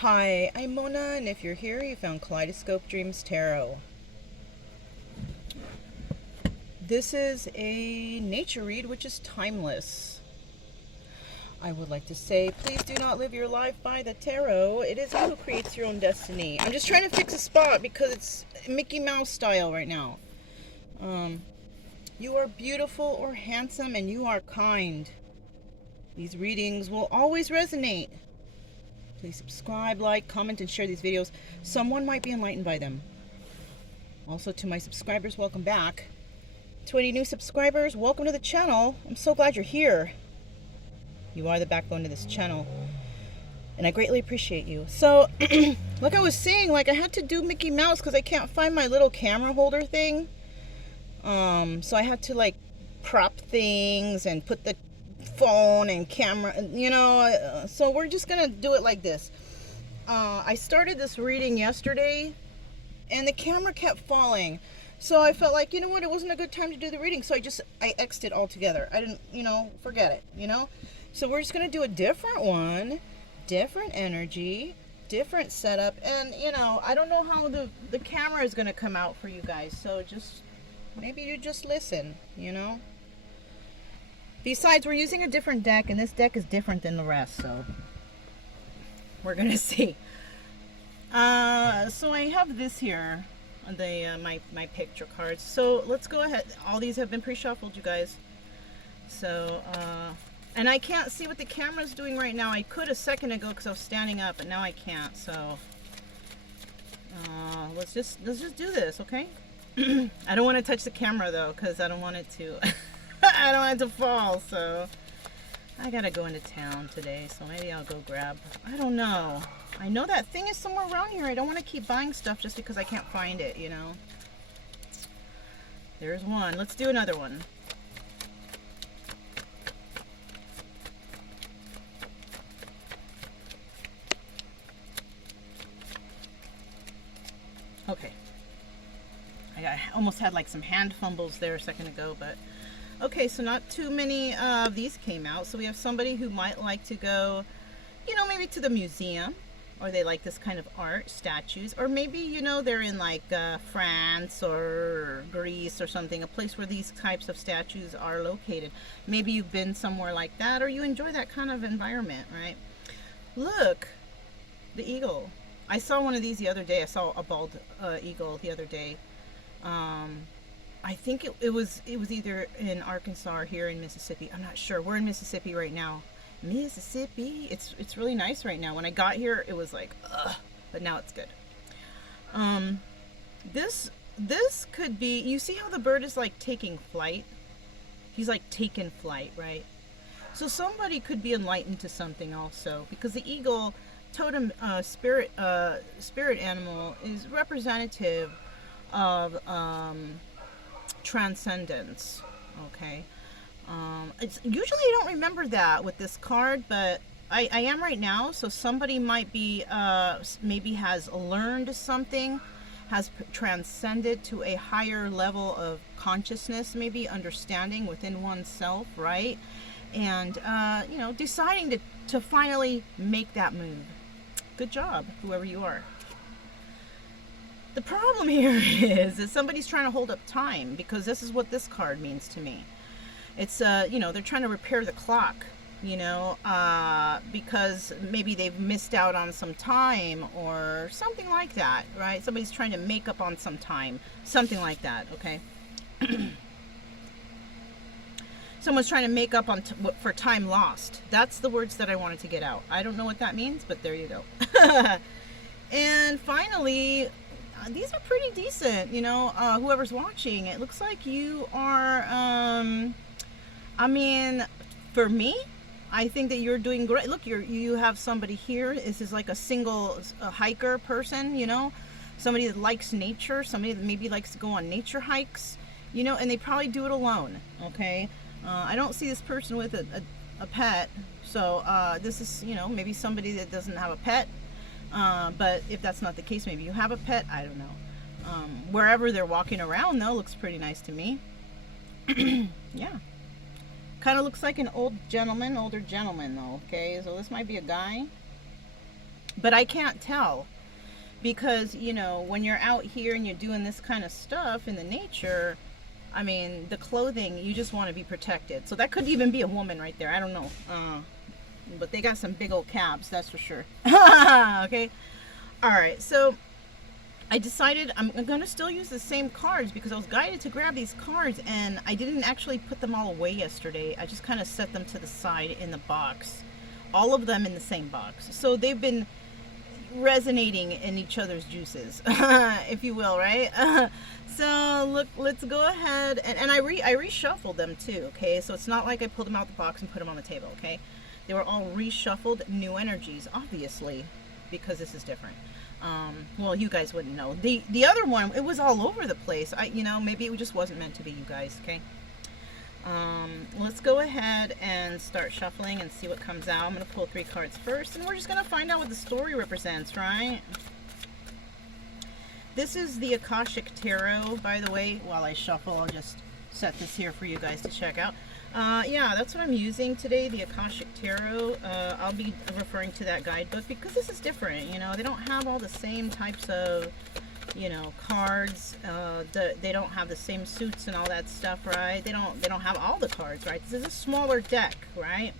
Hi, I'm Mona, and if you're here, you found Kaleidoscope Dreams Tarot. This is a nature read, which is timeless. I would like to say, please do not live your life by the tarot. It is you who creates your own destiny. I'm just trying to fix a spot because it's Mickey Mouse style right now. You are beautiful or handsome, and you are kind. These readings will always resonate. Please subscribe, like, comment, and share these videos. Someone might be enlightened by them. Also, to my subscribers, welcome back. To any new subscribers, welcome to the channel. I'm so glad you're here. You are the backbone of this channel, and I greatly appreciate you. So, like I was saying, I had to do Mickey Mouse because I can't find my little camera holder thing. So I had to prop things and put the phone and camera, so we're just gonna do it like this. I started this reading yesterday and the camera kept falling, so I felt like, you know what, it wasn't a good time to do the reading, so I X'd it all together. I didn't, forget it, so we're just gonna do a different one, different energy, different setup, and I don't know how the camera is gonna come out for you guys, so just maybe you just listen. Besides, we're using a different deck, and this deck is different than the rest, so we're gonna see. So I have this here, the my picture cards. So let's go ahead. All these have been pre-shuffled, you guys. So and I can't see what the camera's doing right now. I could a second ago because I was standing up, but now I can't. So let's just do this, okay? I don't want to touch the camera though, because I don't want it to. I don't want it to fall, so I gotta go into town today, so maybe I'll go grab, I don't know. I know that thing is somewhere around here. I don't want to keep buying stuff just because I can't find it, There's one. Let's do another one. Okay. I almost had some hand fumbles there a second ago, but okay, so not too many of these came out. So we have somebody who might like to go, maybe to the museum, or they like this kind of art, statues, or maybe, they're in France or Greece or something, a place where these types of statues are located. Maybe you've been somewhere like that, or you enjoy that kind of environment, right? Look, the eagle. I saw one of these the other day. I saw a bald eagle the other day. I think it was either in Arkansas or here in Mississippi. I'm not sure. We're in Mississippi right now. Mississippi. It's really nice right now. When I got here, it was ugh, but now it's good. This could be, you see how the bird is taking flight? He's taking flight, right? So somebody could be enlightened to something also, because the eagle totem spirit animal is representative of transcendence. Okay. It's usually I don't remember that with this card, but I am right now, so somebody might be maybe has learned something, has transcended to a higher level of consciousness, maybe understanding within oneself, right? And deciding to finally make that move. Good job, whoever you are. The problem here is that somebody's trying to hold up time, because this is what this card means to me. It's, they're trying to repair the clock, because maybe they've missed out on some time or something like that, right? Somebody's trying to make up on some time, something like that, okay? Someone's trying to make up on for time lost. That's the words that I wanted to get out. I don't know what that means, but there you go. And finally, these are pretty decent, whoever's watching. It looks like you are, I mean, for me, I think that you're doing great. Look, you have somebody here. This is a single hiker person, somebody that likes nature, somebody that maybe likes to go on nature hikes, and they probably do it alone, okay? I don't see this person with a pet, so this is, maybe somebody that doesn't have a pet. But if that's not the case, maybe you have a pet. I don't know. Wherever they're walking around, though, looks pretty nice to me. Yeah. Kind of looks like an older gentleman, though, okay? So this might be a guy. But I can't tell because, you know, when you're out here and you're doing this kind of stuff in the nature, I mean, the clothing, you just want to be protected. So that could even be a woman right there. I don't know. But they got some big old calves, that's for sure. Okay. All right. So I decided I'm going to still use the same cards because I was guided to grab these cards and I didn't actually put them all away yesterday. I just kind of set them to the side in the box. All of them in the same box. So they've been resonating in each other's juices, if you will, right? So look, let's go ahead and I reshuffled them too, okay? So it's not like I pulled them out the box and put them on the table, okay? They were all reshuffled new energies, obviously, because this is different. Well, you guys wouldn't know. The other one, it was all over the place. You know, maybe it just wasn't meant to be, you guys, okay? Let's go ahead and start shuffling and see what comes out. I'm going to pull 3 cards first, and we're just going to find out what the story represents, right? This is the Akashic Tarot, by the way. While I shuffle, I'll just set this here for you guys to check out. Yeah, that's what I'm using today, the Akashic Tarot. I'll be referring to that guidebook because this is different, you know. They don't have all the same types of, you know, cards. They don't have the same suits and all that stuff, right? They don't have all the cards, right? This is a smaller deck, right?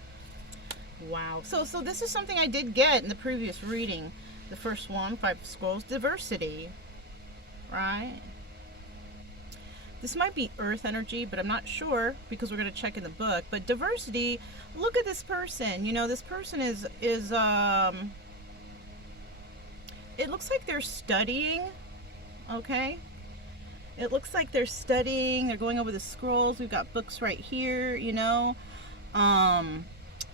Wow. So this is something I did get in the previous reading. The first one, 5 scrolls, diversity, right? This might be earth energy, but I'm not sure because we're going to check in the book. But diversity, look at this person. You know, this person is it looks like they're studying. Okay, it looks like they're studying. They're going over the scrolls. We've got books right here, you know,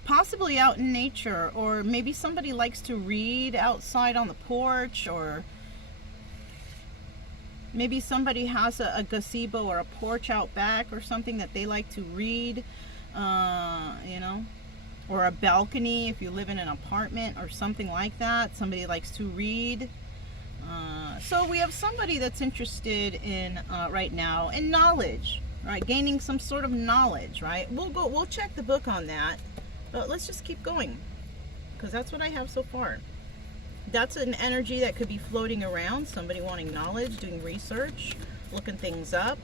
possibly out in nature, or maybe somebody likes to read outside on the porch, or maybe somebody has a gazebo or a porch out back or something that they like to read, you know, or a balcony if you live in an apartment or something like that. Somebody likes to read. So we have somebody that's interested in right now in knowledge, right? Gaining some sort of knowledge, right? We'll check the book on that, but let's just keep going because that's what I have so far. That's an energy that could be floating around. Somebody wanting knowledge, doing research, looking things up.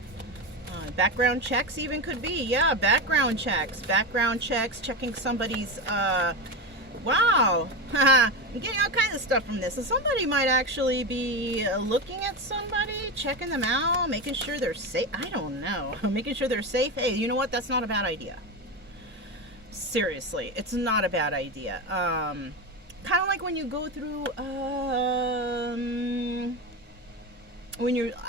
Background checks even could be. Yeah, background checks, checking somebody's wow. You're getting all kinds of stuff from this. So somebody might actually be looking at somebody, checking them out, making sure they're safe. I don't know. Making sure they're safe. Hey, you know what? That's not a bad idea. Seriously, it's not a bad idea. Kind of like when you go through, I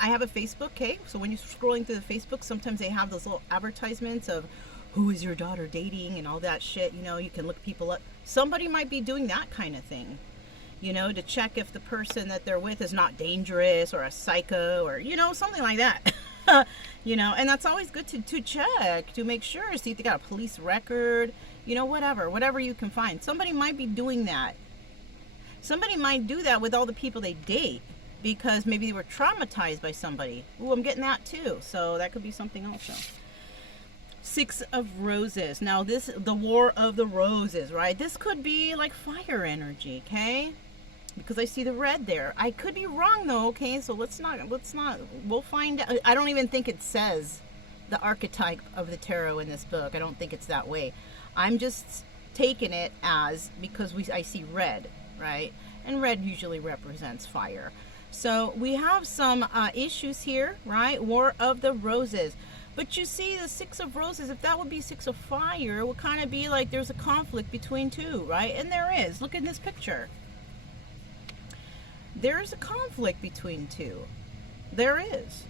have a Facebook, okay? So when you're scrolling through the Facebook, sometimes they have those little advertisements of who is your daughter dating and all that shit. You know, you can look people up. Somebody might be doing that kind of thing, you know, to check if the person that they're with is not dangerous or a psycho or, you know, something like that. You know, and that's always good to check, to make sure, see if they got a police record, you know, whatever you can find. Somebody might be doing that. Somebody might do that with all the people they date because maybe they were traumatized by somebody. Ooh, I'm getting that too. So that could be something also. 6 of Roses. Now this, the War of the Roses, right? This could be like fire energy, okay? Because I see the red there. I could be wrong though, okay? So let's not, we'll find out. I don't even think it says the archetype of the tarot in this book. I don't think it's that way. I'm just taking it as, because I see red, right? And red usually represents fire. So we have some issues here, right? War of the Roses. But you see the 6 of Roses, if that would be 6 of fire, it would kind of be like there's a conflict between 2, right? And there is. Look in this picture. There is a conflict between 2. There is.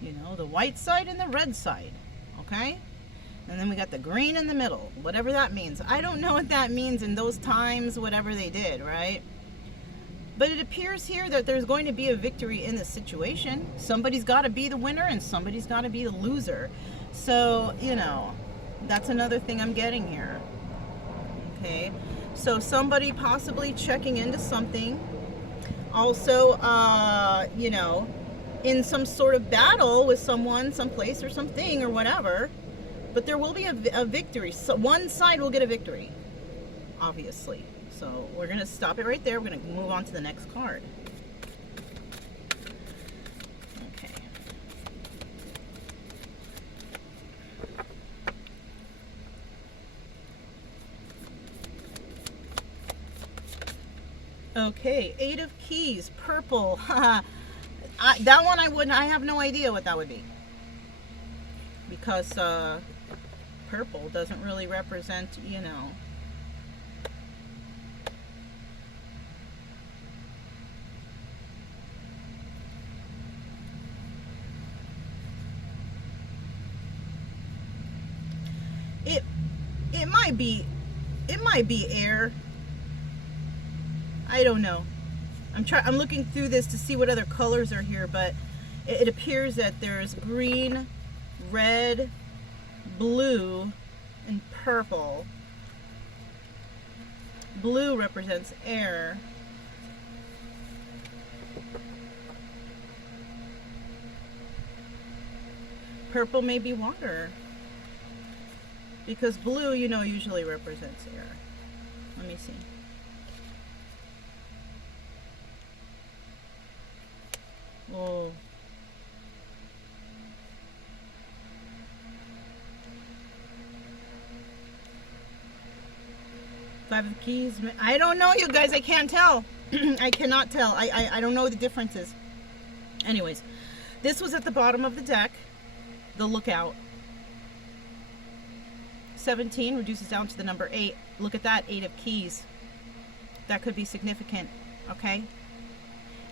You know, the white side and the red side, okay? And then we got the green in the middle, whatever that means. I don't know what that means in those times, whatever they did, right? But it appears here that there's going to be a victory in this situation. Somebody's got to be the winner and somebody's got to be the loser. So, you know, that's another thing I'm getting here. Okay, so somebody possibly checking into something. Also, you know, in some sort of battle with someone, someplace or something or whatever. But there will be a victory. So one side will get a victory. obviously. So we're going to stop it right there. We're going to move on to the next card. Okay. Okay, 8 of Keys, purple. That one I have no idea what that would be. Because purple doesn't really represent, you know. It might be air. I don't know. I'm looking through this to see what other colors are here, but it appears that there's green, red, blue, and purple. Blue represents air. Purple may be water. Because blue, you know, usually represents air. Let me see. Oh. Five of Keys. I don't know, you guys. I can't tell. I cannot tell. I don't know the differences. Anyways, this was at the bottom of the deck. The Lookout. 17 reduces down to the number 8. Look at that, 8 of Keys. That could be significant, okay?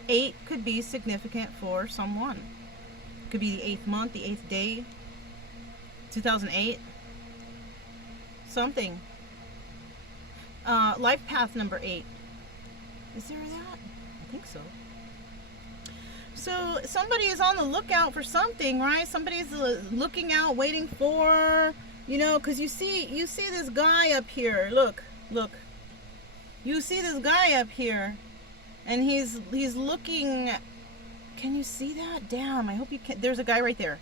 8 could be significant for someone. It could be the 8th month, the 8th day, 2008. Something. Life path number 8. Is there that? I think so. So somebody is on the lookout for something, right? Somebody's looking out, waiting for, you know, because you see this guy up here. Look. You see this guy up here, and he's looking. Can you see that? Damn, I hope you can. There's a guy right there,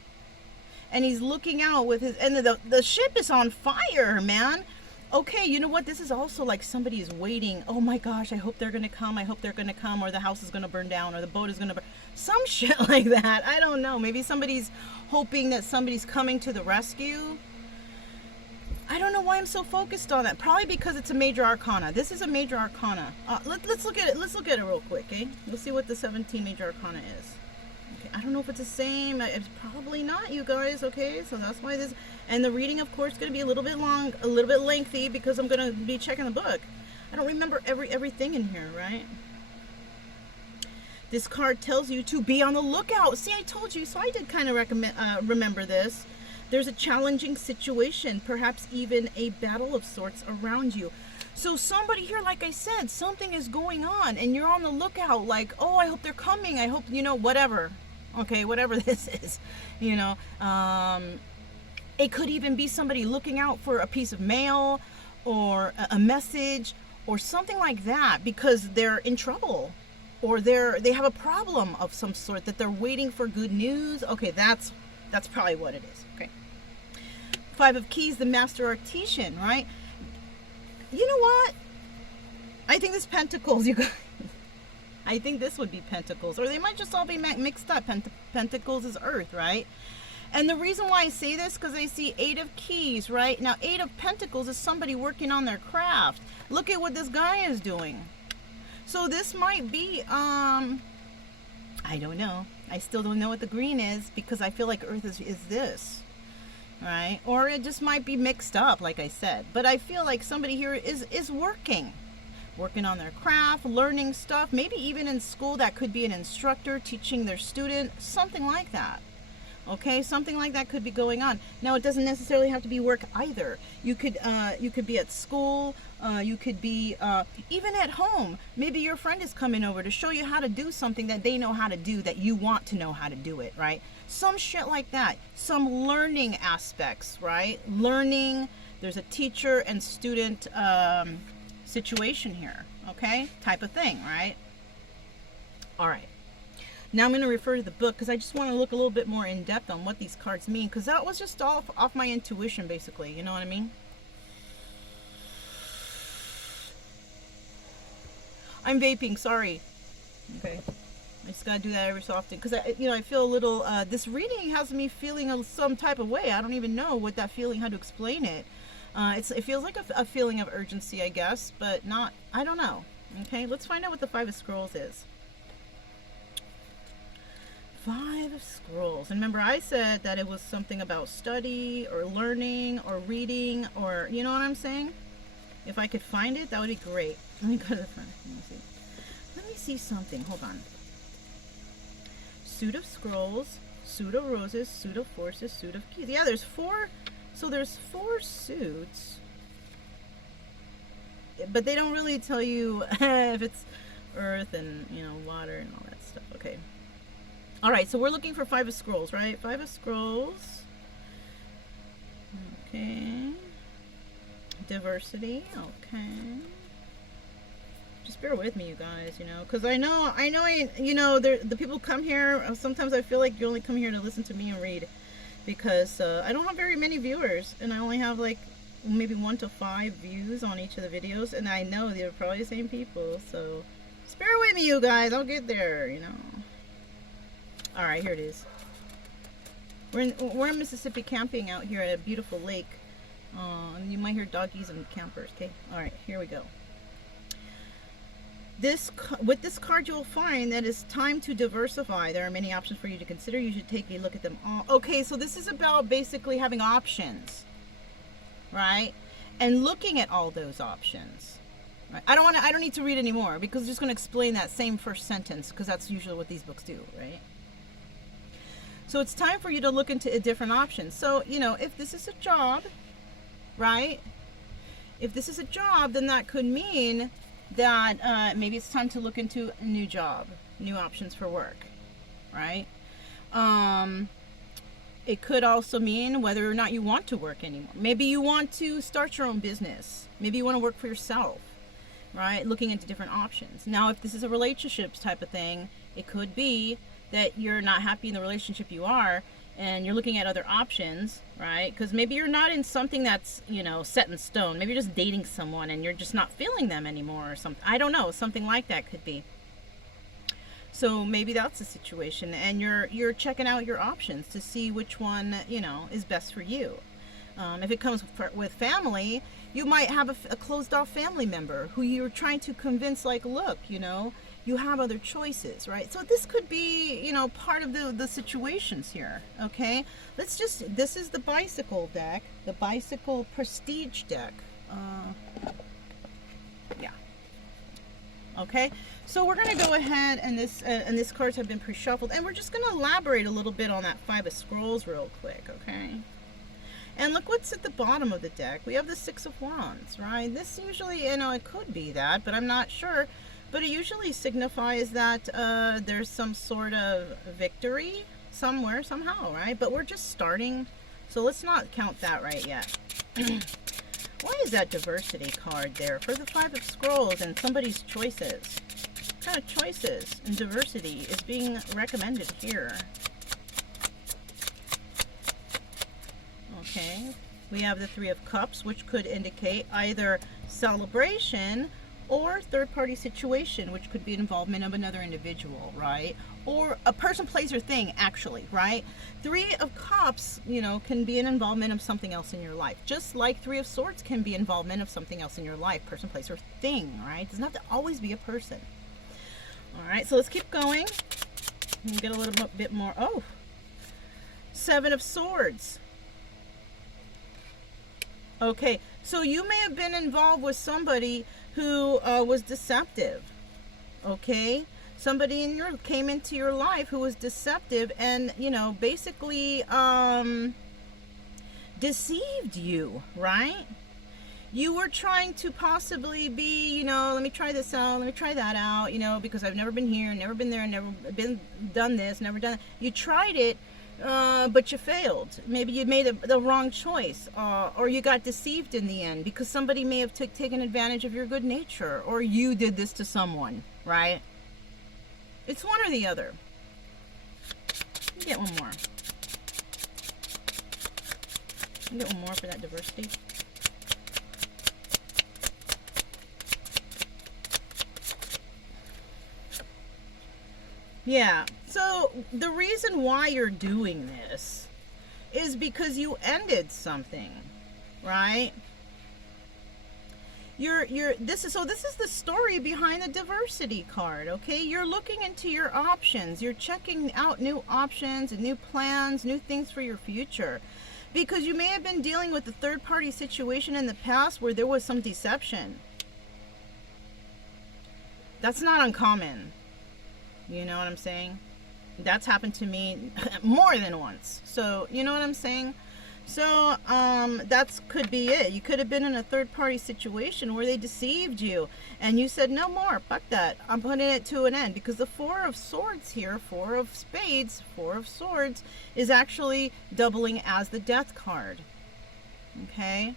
and he's looking out with his. And the ship is on fire, man. Okay, you know what? This is also like somebody is waiting. Oh my gosh, I hope they're gonna come. I hope they're gonna come, or the house is gonna burn down, or the boat is gonna burn. Some shit like that. I don't know. Maybe somebody's hoping that somebody's coming to the rescue. I don't know why I'm so focused on that. Probably because it's a major arcana. This is a major arcana. Let's look at it. Let's look at it real quick, okay? We'll see what the 17 major arcana is. Okay, I don't know if it's the same. It's probably not, you guys, okay? So that's why this... And the reading, of course, is going to be a little bit long, a little bit lengthy, because I'm going to be checking the book. I don't remember everything in here, right? This card tells you to be on the lookout. See, I told you. So I did kind of remember this. There's a challenging situation, perhaps even a battle of sorts around you. So somebody here, like I said, something is going on, and you're on the lookout, like, oh, I hope they're coming. I hope, you know, whatever. Okay, whatever this is, you know. It could even be somebody looking out for a piece of mail or a message or something like that, because they're in trouble or they have a problem of some sort that they're waiting for good news. Okay, that's probably what it is. Okay. 5 of Keys, the Master Artesian, right? You know what? I think this Pentacles, you guys. I think this would be Pentacles, or they might just all be mixed up. Pentacles is Earth, right? And the reason why I say this, because I see 8 of Keys, right? Now, 8 of Pentacles is somebody working on their craft. Look at what this guy is doing. So this might be, I don't know. I still don't know what the green is, because I feel like Earth is this, right? Or it just might be mixed up, like I said. But I feel like somebody here is working on their craft, learning stuff, maybe even in school. That could be an instructor teaching their student, something like that. Okay, something like that could be going on. Now, it doesn't necessarily have to be work either. You could be at school. You could be even at home. Maybe your friend is coming over to show you how to do something that they know how to do, that you want to know how to do it, right? Some shit like that. Some learning aspects, right? Learning. There's a teacher and student situation here, okay? Type of thing, right? All right. Now I'm going to refer to the book, because I just want to look a little bit more in depth on what these cards mean, because that was just off my intuition, basically. You know what I mean? I'm vaping, sorry. Okay. I just gotta do that every so often because I feel a little. This reading has me feeling some type of way. I don't even know what that feeling, how to explain it. It feels like a feeling of urgency, I guess, but not. I don't know. Okay, let's find out what the Five of Scrolls is. Five of Scrolls. And remember, I said that it was something about study or learning or reading or, you know what I'm saying? If I could find it, that would be great. Let me go to the front. Let me see something. Hold on. Suit of Scrolls, Suit of Roses, Suit of Forces, Suit of Keys. Yeah, there's four. So there's four suits. But they don't really tell you if it's earth and, water and all that stuff. Okay. All right, so we're looking for Five of Scrolls, right? Five of Scrolls. Okay. Diversity. Okay. Just bear with me, you guys, because I know, the people come here, sometimes I feel like you only come here to listen to me and read, because I don't have very many viewers, and I only have, like, maybe 1 to 5 views on each of the videos, and I know they're probably the same people, so just bear with me, you guys, I'll get there, Alright, here it is. We're in Mississippi camping out here at a beautiful lake, and you might hear doggies and campers, okay? Alright, here we go. With this card, you'll find that it's time to diversify. There are many options for you to consider. You should take a look at them all. Okay, so this is about basically having options, right? And looking at all those options. Right? I don't need to read anymore because I'm just going to explain that same first sentence because that's usually what these books do, right? So it's time for you to look into different options. So, if this is a job, right? If this is a job, then that could mean that maybe it's time to look into a new job, new options for work, right? It could also mean whether or not you want to work anymore. Maybe you want to start your own business. Maybe you want to work for yourself, right? Looking into different options. Now, if this is a relationships type of thing, it could be that you're not happy in the relationship you are, and you're looking at other options, right? Because maybe you're not in something that's, set in stone. Maybe you're just dating someone and you're just not feeling them anymore or something. I don't know. Something like that could be. So maybe that's the situation, and you're checking out your options to see which one, is best for you. If it comes with family, you might have a closed off family member who you're trying to convince, like, look, you have other choices, right? So this could be, part of the situations here, okay? This is the bicycle deck, the bicycle prestige deck. Yeah. Okay, so we're going to go ahead, and this cards have been pre-shuffled, and we're just going to elaborate a little bit on that Five of Scrolls real quick, okay? And look what's at the bottom of the deck. We have the Six of Wands, right? This usually, it could be that, but I'm not sure. But it usually signifies that there's some sort of victory somewhere, somehow, right? But we're just starting, so let's not count that right yet. Why is that diversity card there for the Five of Scrolls and somebody's choices? What kind of choices and diversity is being recommended here? Okay, we have the Three of Cups, which could indicate either celebration or third-party situation, which could be involvement of another individual, right? Or a person, place, or thing, actually, right? Three of Cups, can be an involvement of something else in your life. Just like Three of Swords can be involvement of something else in your life, person, place, or thing, right? It doesn't have to always be a person. All right, so let's keep going. We'll get a little bit more. Oh, Seven of Swords. Okay, so you may have been involved with somebody who was deceptive, okay? Somebody came into your life who was deceptive and, basically deceived you, right? You were trying to possibly be, let me try this out, let me try that out, because I've never been here, never been there, never done this, never done that. You tried it, but you failed. Maybe you made the wrong choice, or you got deceived in the end because somebody may have taken advantage of your good nature, or you did this to someone, right? It's one or the other. Let me get one more. Let me get one more for that diversity. Yeah. So the reason why you're doing this is because you ended something, right? This is the story behind the diversity card, okay? You're looking into your options. You're checking out new options and new plans, new things for your future. Because you may have been dealing with a third party situation in the past where there was some deception. That's not uncommon. You know what I'm saying? That's happened to me more than once. So, you know what I'm saying? So, that could be it. You could have been in a third party situation where they deceived you and you said, no more, fuck that. I'm putting it to an end, because the Four of Swords here, Four of Spades, Four of Swords is actually doubling as the Death card. Okay?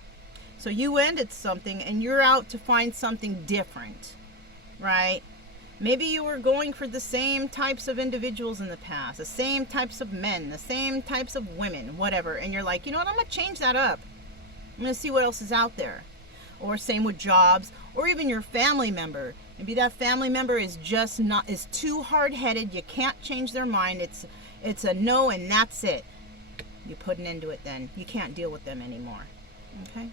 So you ended something and you're out to find something different, right? Maybe you were going for the same types of individuals in the past, the same types of men, the same types of women, whatever. And you're like, you know what, I'm going to change that up. I'm going to see what else is out there. Or same with jobs, or even your family member. Maybe that family member is just not, is too hard-headed. You can't change their mind. It's a no and that's it. You put an end to it then. You can't deal with them anymore. Okay?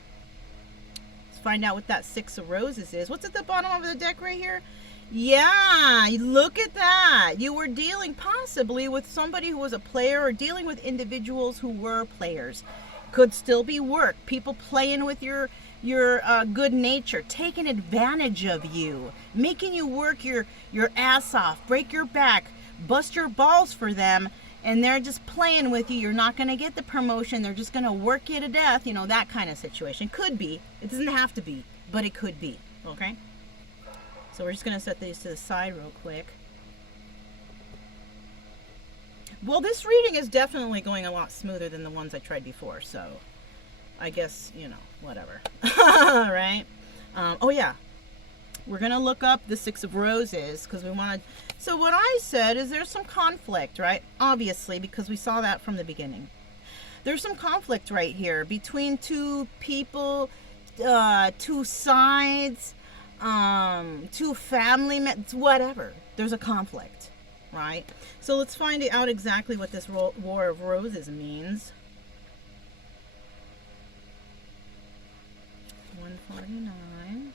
Let's find out what that Six of Roses is. What's at the bottom of the deck right here? Yeah, look at that. You were dealing possibly with somebody who was a player, or dealing with individuals who were players. Could still be work. People playing with your good nature, taking advantage of you, making you work your ass off, break your back, bust your balls for them, and they're just playing with you. You're not going to get the promotion. They're just going to work you to death. You know, that kind of situation. Could be. It doesn't have to be, but it could be. Okay? So we're just going to set these to the side real quick. Well, this reading is definitely going a lot smoother than the ones I tried before. So I guess, you know, whatever. Right? Oh, yeah. We're going to look up the Six of Roses because we want to. So what I said is there's some conflict, right? Obviously, because we saw that from the beginning. There's some conflict right here between two people, two sides, two family members, whatever. There's a conflict, right? So let's find out exactly what this War of Roses means. 149.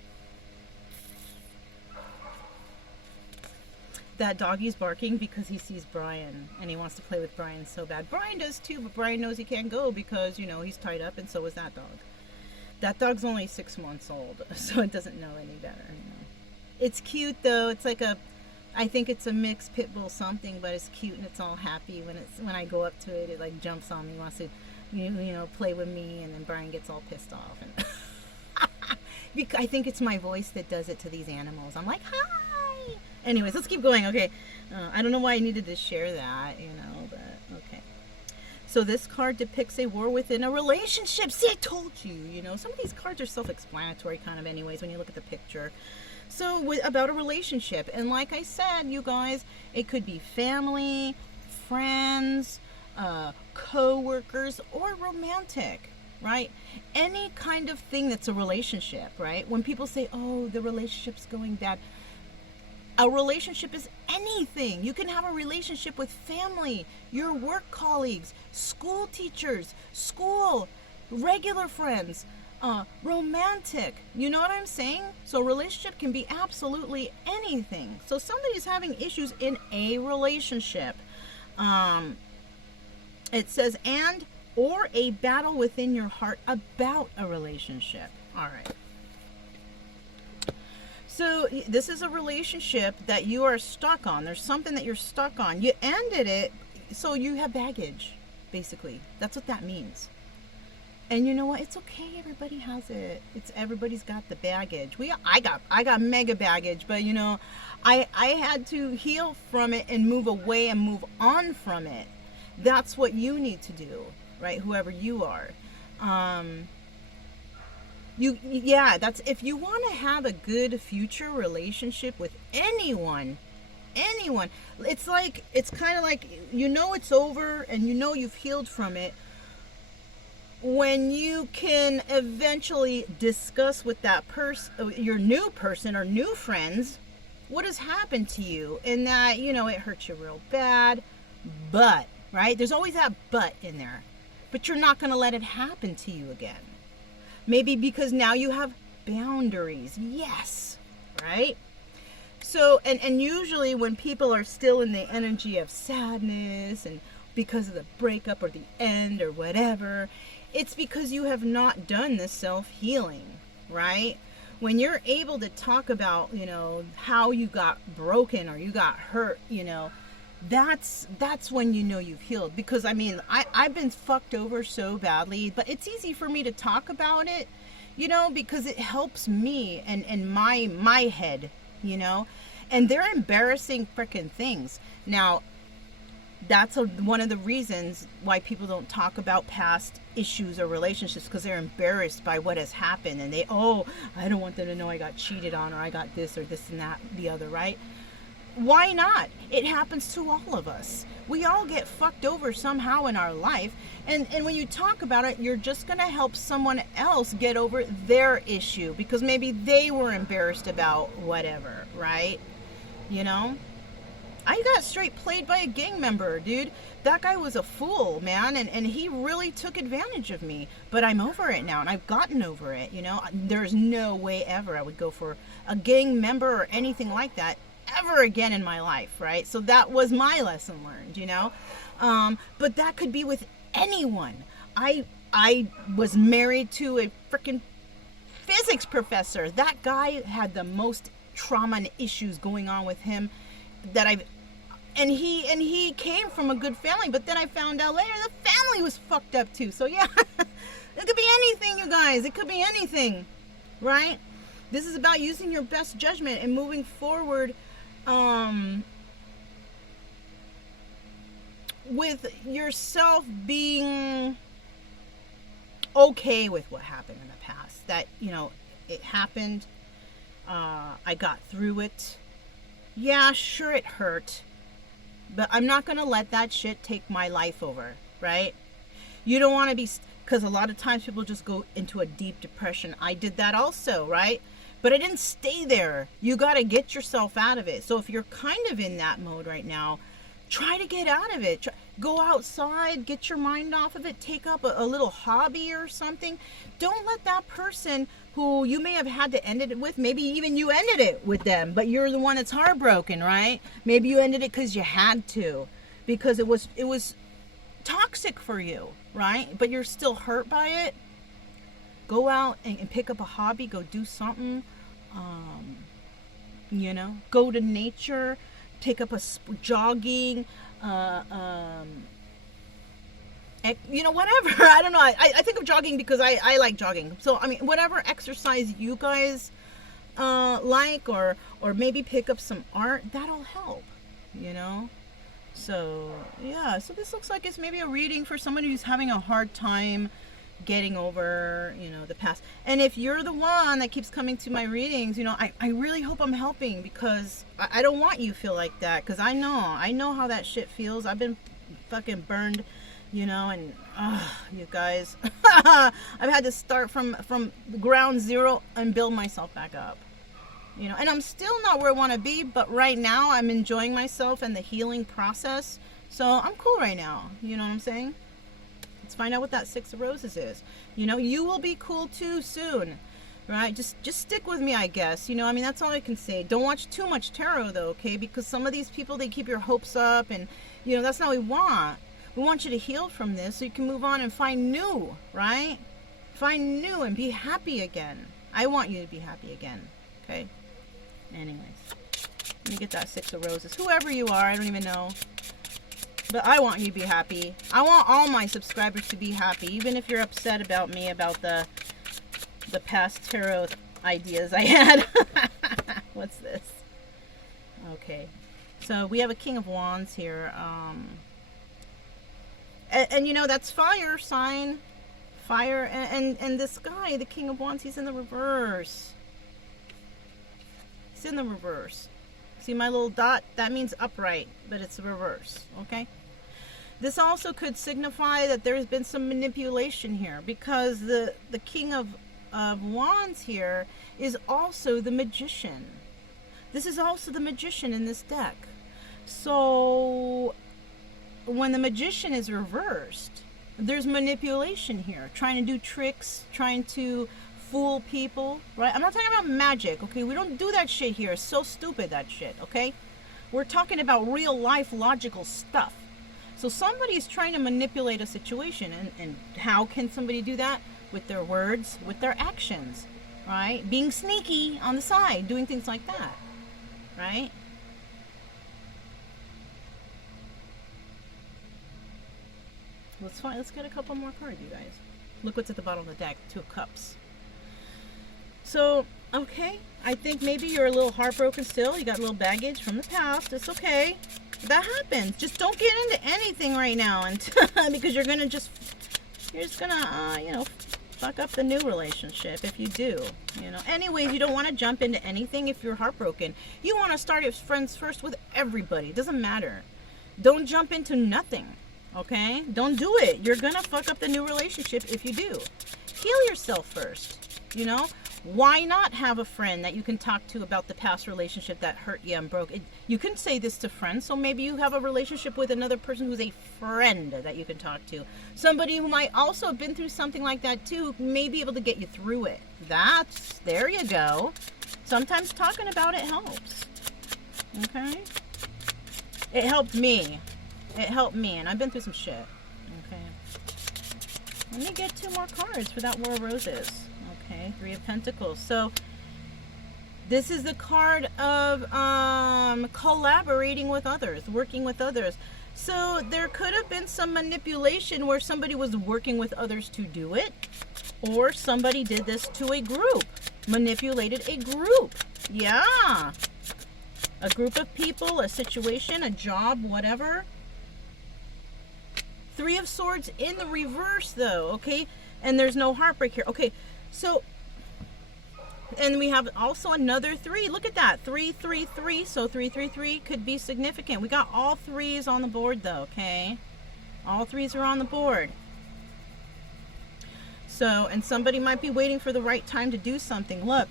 That doggy's barking because he sees Brian and he wants to play with Brian so bad. Brian does too, but Brian knows he can't go because, you know, he's tied up, and so is that dog. That dog's only 6 months old, so it doesn't know any better. You know. It's cute though. It's like I think it's a mixed pit bull something, but it's cute and it's all happy when I go up to it. It like jumps on me, wants to, you know, play with me, and then Brian gets all pissed off. And I think it's my voice that does it to these animals. I'm like, hi. Anyways, let's keep going. Okay, I don't know why I needed to share that, you know, but okay. So this card depicts a war within a relationship. See, I told you, you know, some of these cards are self-explanatory kind of anyways when you look at the picture. So about a relationship. And like I said, you guys, it could be family, friends, co-workers, or romantic, right? Any kind of thing that's a relationship, right? When people say, oh, the relationship's going bad. A relationship is anything. You can have a relationship with family, your work colleagues, school teachers, school, regular friends, romantic. You know what I'm saying? So relationship can be absolutely anything. So somebody's having issues in a relationship. It says, and or a battle within your heart about a relationship. All right. So this is a relationship that you are stuck on. There's something that you're stuck on. You ended it, so you have baggage, basically. That's what that means. And you know what? It's okay. Everybody has it. Everybody's got the baggage. I got mega baggage, but you know, I had to heal from it and move away and move on from it. That's what you need to do, right? Whoever you are. That's if you want to have a good future relationship with anyone, it's kind of like, you know, it's over and you know you've healed from it when you can eventually discuss with that person, your new person or new friends, what has happened to you, and that, you know, it hurt you real bad, but, right? There's always that but in there. But you're not going to let it happen to you again. Maybe because now you have boundaries. Yes, right? So, and usually when people are still in the energy of sadness and because of the breakup or the end or whatever, it's because you have not done the self-healing, right? When you're able to talk about, you know, how you got broken or you got hurt, you know, that's when you know you've healed. Because I mean, I've been fucked over so badly, but it's easy for me to talk about it, you know, because it helps me and my head, you know. And they're embarrassing freaking things. Now, that's one of the reasons why people don't talk about past issues or relationships, because they're embarrassed by what has happened, and I don't want them to know I got cheated on, or I got this or this and that, the other, right? Why not? It happens to all of us. We all get fucked over somehow in our life, and when you talk about it, you're just going to help someone else get over their issue, because maybe they were embarrassed about whatever, right? You know? I got straight played by a gang member, dude. That guy was a fool, man, and he really took advantage of me. But I'm over it now, and I've gotten over it, you know. There's no way ever I would go for a gang member or anything like that ever again in my life, right? So that was my lesson learned, you know. But that could be with anyone. I was married to a freaking physics professor. That guy had the most trauma and issues going on with him that and he came from a good family, but then I found out later the family was fucked up too. So yeah, it could be anything, you guys. It could be anything, right? This is about using your best judgment and moving forward with yourself being okay with what happened in the past. That, you know, it happened. I got through it. Yeah, sure, it hurt. But I'm not going to let that shit take my life over, right? You don't want to be, because a lot of times people just go into a deep depression. I did that also, right? But I didn't stay there. You got to get yourself out of it. So if you're kind of in that mode right now, try to get out of it. Go outside, get your mind off of it, take up a little hobby or something. Don't let that person who you may have had to end it with, maybe even you ended it with them, but you're the one that's heartbroken, right? Maybe you ended it because you had to, because it was toxic for you, right? But you're still hurt by it. Go out and pick up a hobby, go do something, you know, go to nature, take up jogging, you know, whatever. I don't know. I think of jogging because I like jogging. So, I mean, whatever exercise you guys like, or maybe pick up some art, that'll help, you know? So, yeah. So this looks like it's maybe a reading for someone who's having a hard time getting over, you know, the past. And if you're the one that keeps coming to my readings, you know, I really hope I'm helping, because I don't want you to feel like that, because I know how that shit feels. I've been fucking burned, you know, and you guys, I've had to start from ground zero and build myself back up, you know, and I'm still not where I want to be, but right now I'm enjoying myself and the healing process. So I'm cool right now, you know what I'm saying? Let's find out what that Six of Roses is. You know, you will be cool too soon, right? Just stick with me, I guess. You know, I mean, that's all I can say. Don't watch too much tarot, though, okay? Because some of these people, they keep your hopes up, and, you know, that's not what we want. We want you to heal from this so you can move on and find new, right? Find new and be happy again. I want you to be happy again, okay? Anyways, let me get that Six of Roses. Whoever you are, I don't even know. But I want you to be happy. I want all my subscribers to be happy, even if you're upset about me, about the past tarot ideas I had. What's this? Okay. So we have a King of Wands here. And you know, that's fire sign. Fire. And this guy, the King of Wands, he's in the reverse. He's in the reverse. See my little dot? That means upright, but it's reverse, okay? This also could signify that there's been some manipulation here, because the King of Wands here is also the Magician. This is also the Magician in this deck. So when the Magician is reversed, there's manipulation here, trying to do tricks, trying to fool people, right? I'm not talking about magic, okay? We don't do that shit here. It's so stupid, that shit, okay? We're talking about real life logical stuff. So somebody's trying to manipulate a situation, and how can somebody do that? With their words, with their actions, right? Being sneaky on the side, doing things like that, right? Let's get a couple more cards, you guys. Look what's at the bottom of the deck. 2 of Cups. So, okay, I think maybe you're a little heartbroken still. You got a little baggage from the past. It's okay. That happens. Just don't get into anything right now, and because you're just gonna, you know, fuck up the new relationship if you do. You know. Anyways, you don't want to jump into anything if you're heartbroken. You want to start as friends first with everybody. It doesn't matter. Don't jump into nothing. Okay? Don't do it. You're gonna fuck up the new relationship if you do. Heal yourself first. You know? Why not have a friend that you can talk to about the past relationship that hurt you and broke? You can say this to friends, so maybe you have a relationship with another person who's a friend that you can talk to. Somebody who might also have been through something like that too, may be able to get you through it. There you go. Sometimes talking about it helps. Okay? It helped me. It helped me, and I've been through some shit. Okay. Let me get 2 more cards for that War of Roses. Okay, 3 of Pentacles. So this is the card of collaborating with others, working with others. So there could have been some manipulation where somebody was working with others to do it, or somebody did this to a group, manipulated a group. Yeah, a group of people, a situation, a job, whatever. 3 of Swords in the reverse though, okay? And there's no heartbreak here. Okay, so, and we have also another 3. Look at that, 3, 3, 3. So 3, 3, 3 could be significant. We got all 3s on the board though, okay? All 3s are on the board. So, and somebody might be waiting for the right time to do something. Look,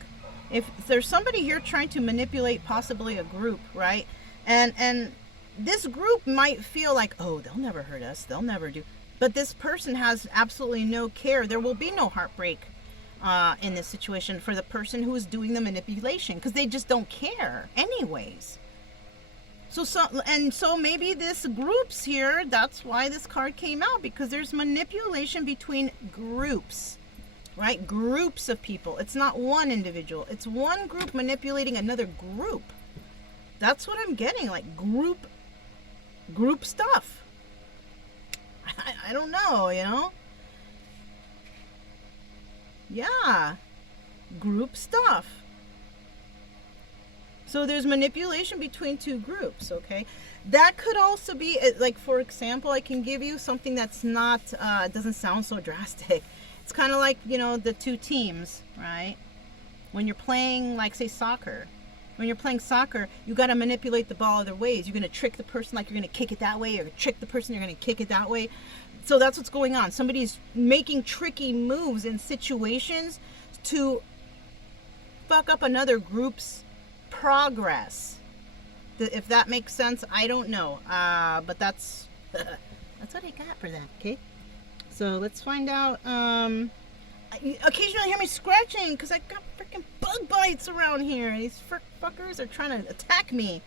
if there's somebody here trying to manipulate possibly a group, right? And this group might feel like, oh, they'll never hurt us. They'll never do. But this person has absolutely no care. There will be no heartbreak in this situation for the person who is doing the manipulation, because they just don't care anyways. So maybe this group's here. That's why this card came out, because there's manipulation between groups, right? Groups of people. It's not one individual. It's one group manipulating another group. That's what I'm getting, like group stuff. I don't know, you know? Yeah. Group stuff. So there's manipulation between 2 groups, okay? That could also be, like, for example, I can give you something that's not, doesn't sound so drastic. It's kind of like, you know, the 2 teams, right? When you're playing, like, say, soccer. When you're playing soccer, you got to manipulate the ball other ways. You're going to trick the person, like you're going to kick it that way, or trick the person, you're going to kick it that way. So that's what's going on. Somebody's making tricky moves in situations to fuck up another group's progress. If that makes sense, I don't know. But that's what I got for that, okay? So let's find out. Occasionally I hear me scratching because I got freaking bug bites around here. These fuckers are trying to attack me.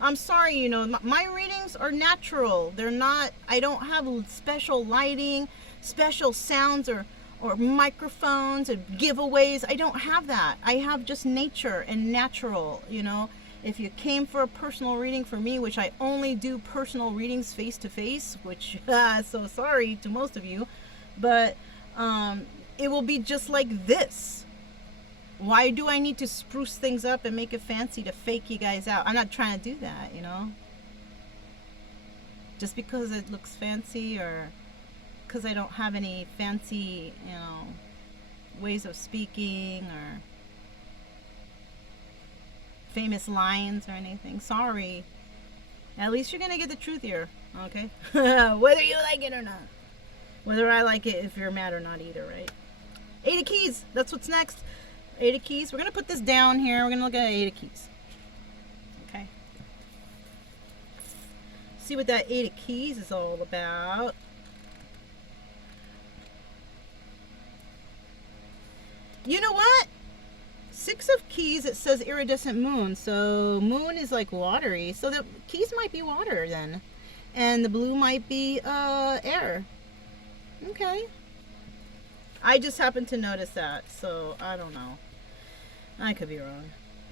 I'm sorry, you know, my readings are natural. They're not, I don't have special lighting, special sounds, or microphones and giveaways. I don't have that. I have just nature and natural, you know. If you came for a personal reading for me, which I only do personal readings face to face, which so sorry to most of you, but it will be just like this. Why do I need to spruce things up and make it fancy to fake you guys out? I'm not trying to do that, you know. Just because it looks fancy, or because I don't have any fancy, you know, ways of speaking or famous lines or anything. Sorry. At least you're going to get the truth here, okay? Whether you like it or not. Whether I like it, if you're mad or not either, right? 8 of Keys. That's what's next. Eight of Keys. We're going to put this down here. We're going to look at Eight of Keys. Okay. See what that Eight of Keys is all about. You know what? Six of Keys, it says iridescent moon. So moon is like watery. So the keys might be water then. And the blue might be air. Okay. I just happened to notice that. So I don't know. I could be wrong.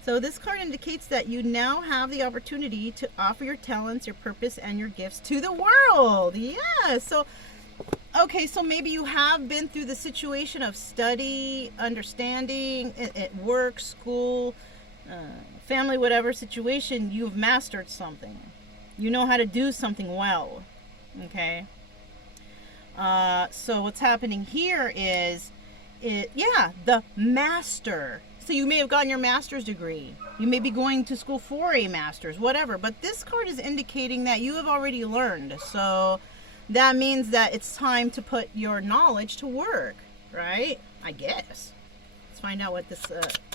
So this card indicates that you now have the opportunity to offer your talents, your purpose, and your gifts to the world. Yeah. So, okay, so maybe you have been through the situation of study, understanding, at work, school, family, whatever situation, you've mastered something. You know how to do something well. Okay. So what's happening here is, the master. So you may have gotten your master's degree. You may be going to school for a master's, whatever. But this card is indicating that you have already learned. So that means that it's time to put your knowledge to work, right? I guess. Let's find out what this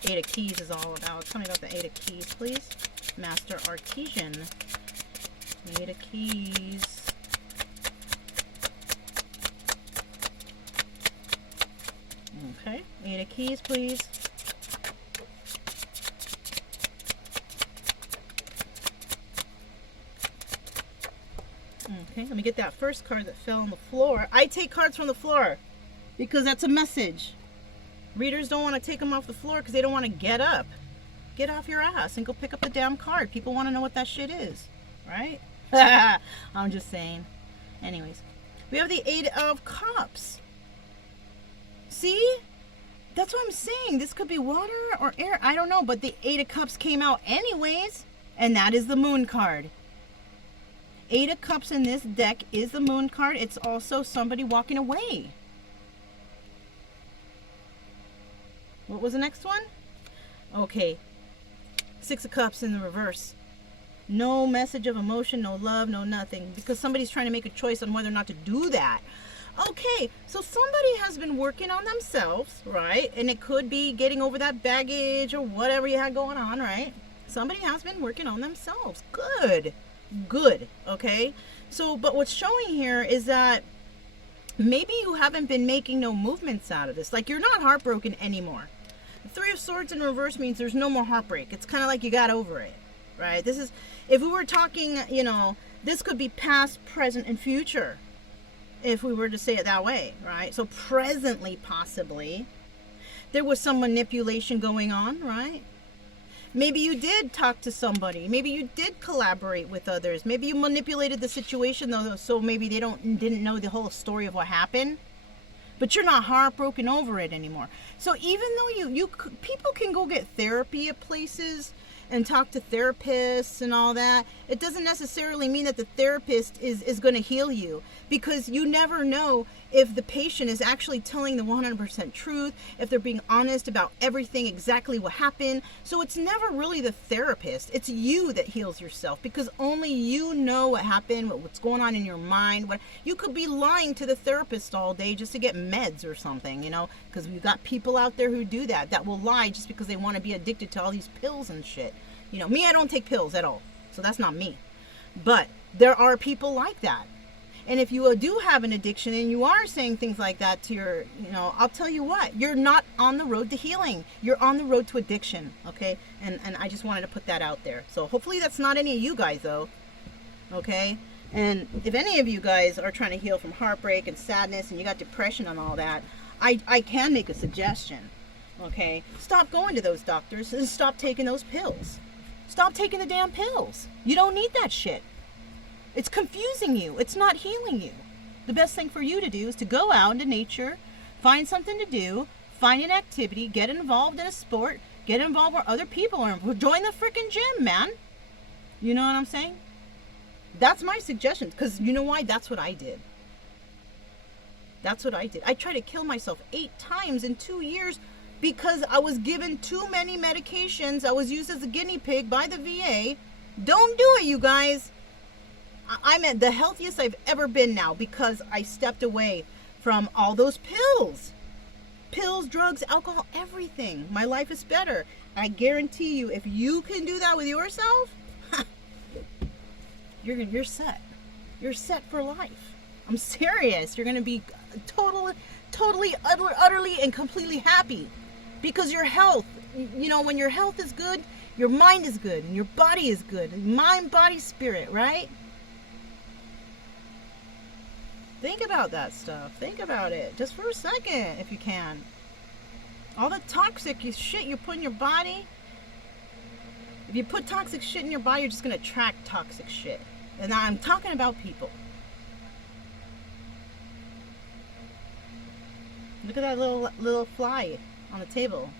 Eight of Keys is all about. Tell me about the Eight of Keys, please. Master Artesian. Eight of Keys. Okay, Eight of Keys, please. Okay, let me get that first card that fell on the floor. I take cards from the floor because that's a message. Readers don't want to take them off the floor because they don't want to get up. Get off your ass and go pick up the damn card. People want to know what that shit is, right? I'm just saying. Anyways, we have the Eight of Cups. See? That's what I'm saying. This could be water or air. I don't know, but the Eight of Cups came out anyways, and that is the Moon card. Eight of Cups in this deck is the Moon card. It's also somebody walking away. What was the next one? Okay. Six of Cups in the reverse. No message of emotion, no love, no nothing. Because somebody's trying to make a choice on whether or not to do that. Okay, so somebody has been working on themselves, right? And it could be getting over that baggage or whatever you had going on, right? Somebody has been working on themselves. Good. Good. Okay. So, but what's showing here is that maybe you haven't been making no movements out of this. Like you're not heartbroken anymore. The Three of Swords in reverse means there's no more heartbreak. It's kind of like you got over it, right? This is, if we were talking, you know, this could be past, present, and future. If we were to say it that way, right? So presently, possibly, there was some manipulation going on, right? Maybe you did talk to somebody. Maybe you did collaborate with others. Maybe you manipulated the situation, though, so maybe they didn't know the whole story of what happened. But you're not heartbroken over it anymore. So even though people can go get therapy at places and talk to therapists and all that, it doesn't necessarily mean that the therapist is going to heal you, because you never know if the patient is actually telling the 100% truth, if they're being honest about everything, exactly what happened. So it's never really the therapist. It's you that heals yourself, because only you know what happened, what's going on in your mind. You could be lying to the therapist all day just to get meds or something, you know, because we've got people out there who do that will lie just because they want to be addicted to all these pills and shit. You know, me, I don't take pills at all, so that's not me. But there are people like that. And if you do have an addiction and you are saying things like that to your, you know, I'll tell you what, you're not on the road to healing. You're on the road to addiction, okay? And I just wanted to put that out there. So hopefully that's not any of you guys, though, okay? And if any of you guys are trying to heal from heartbreak and sadness and you got depression and all that, I can make a suggestion, okay? Stop going to those doctors and stop taking those pills. Stop taking the damn pills. You don't need that shit. It's confusing you. It's not healing you. The best thing for you to do is to go out into nature, find something to do, find an activity, get involved in a sport, get involved where other people are. Join the freaking gym, man. You know what I'm saying? That's my suggestion, because you know why? That's what I did. That's what I did. I tried to kill myself 8 times in 2 years because I was given too many medications. I was used as a guinea pig by the VA. Don't do it, you guys. I'm at the healthiest I've ever been now because I stepped away from all those pills. pills, drugs, alcohol, everything. My life is better. I guarantee you, if you can do that with yourself, you're set. You're set for life. I'm serious. You're going to be totally, utterly, and completely happy. Because your health, you know, when your health is good, your mind is good, and your body is good. Mind, body, spirit, right? Think about that stuff. Think about it. Just for a second, if you can. All the toxic shit you put in your body. If you put toxic shit in your body, you're just going to attract toxic shit. And I'm talking about people. Look at that little fly on the table.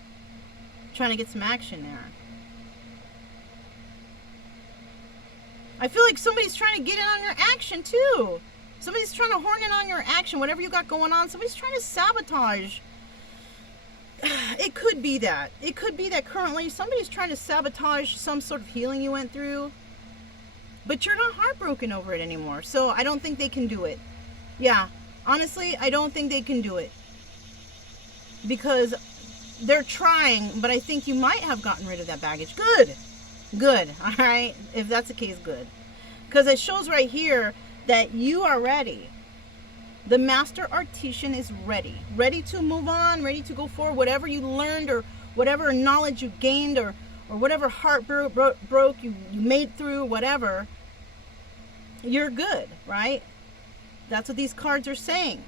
Trying to get some action there. I feel like somebody's trying to get in on your action too. Somebody's trying to horn in on your action. Whatever you got going on, somebody's trying to sabotage. It could be that. It could be that currently somebody's trying to sabotage some sort of healing you went through. But you're not heartbroken over it anymore. So I don't think they can do it. Yeah. Honestly, I don't think they can do it. Because they're trying, but I think you might have gotten rid of that baggage. Good. All right. If that's the case, good. Because it shows right here that you are ready. The master artisan is ready. Ready to move on, ready to go forward. Whatever you learned or whatever knowledge you gained or whatever heart broke you made through, whatever, you're good, right? That's what these cards are saying.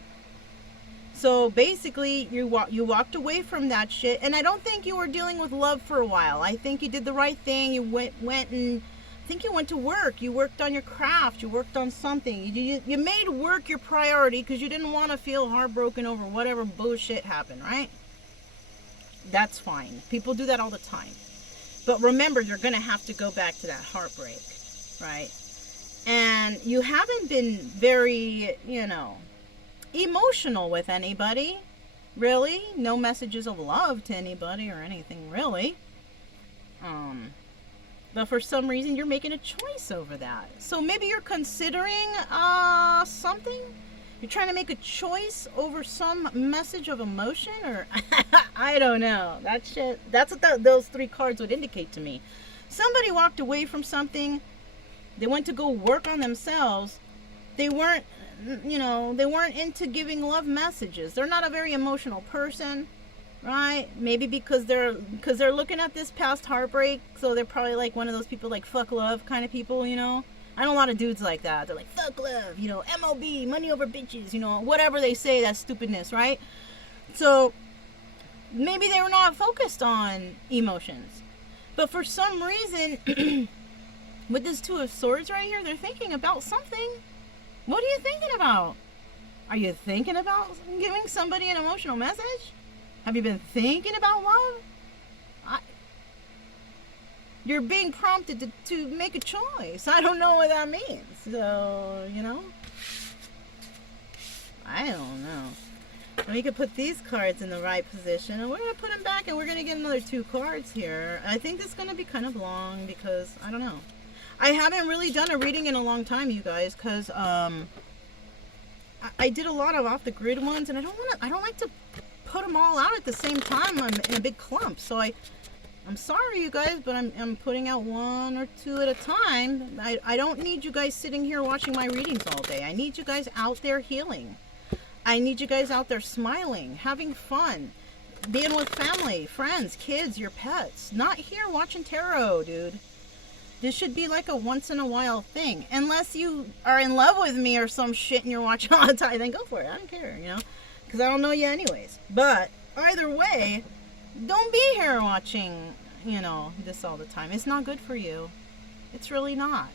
So basically, you walked away from that shit, and I don't think you were dealing with love for a while. I think you did the right thing. You went and I think you went to work. You worked on your craft. You worked on something. You made work your priority because you didn't want to feel heartbroken over whatever bullshit happened, right? That's fine. People do that all the time. But remember, you're going to have to go back to that heartbreak, right? And you haven't been very, emotional with anybody, really. No messages of love to anybody or anything, really. But for some reason, you're making a choice over that. So maybe you're considering something. You're trying to make a choice over some message of emotion, or I don't know. That's what those three cards would indicate to me. Somebody walked away from something. They went to go work on themselves. They weren't, they weren't into giving love messages. They're not a very emotional person, right? Maybe because they're looking at this past heartbreak, so they're probably like one of those people like fuck love kind of people, I know a lot of dudes like that. They're like, fuck love, MOB, money over bitches, whatever they say, that stupidness, right? So maybe they were not focused on emotions. But for some reason, with this Two of Swords right here, they're thinking about something. What are you thinking about? Are you thinking about giving somebody an emotional message? Have you been thinking about love? You're being prompted to make a choice. I don't know what that means. So, I don't know. We could put these cards in the right position, and we're going to put them back, and we're going to get another 2 cards here. I think this is going to be kind of long because, I don't know. I haven't really done a reading in a long time, you guys, because I did a lot of off-the-grid ones, and I don't like to put them all out at the same time. I'm in a big clump, so I'm sorry, you guys, but I'm putting out 1 or 2 at a time. I don't need you guys sitting here watching my readings all day. I need you guys out there healing. I need you guys out there smiling, having fun, being with family, friends, kids, your pets. Not here watching tarot, dude. This should be like a once in a while thing. Unless you are in love with me or some shit and you're watching all the time, then go for it. I don't care, because I don't know you anyways. But either way, don't be here watching, this all the time. It's not good for you. It's really not.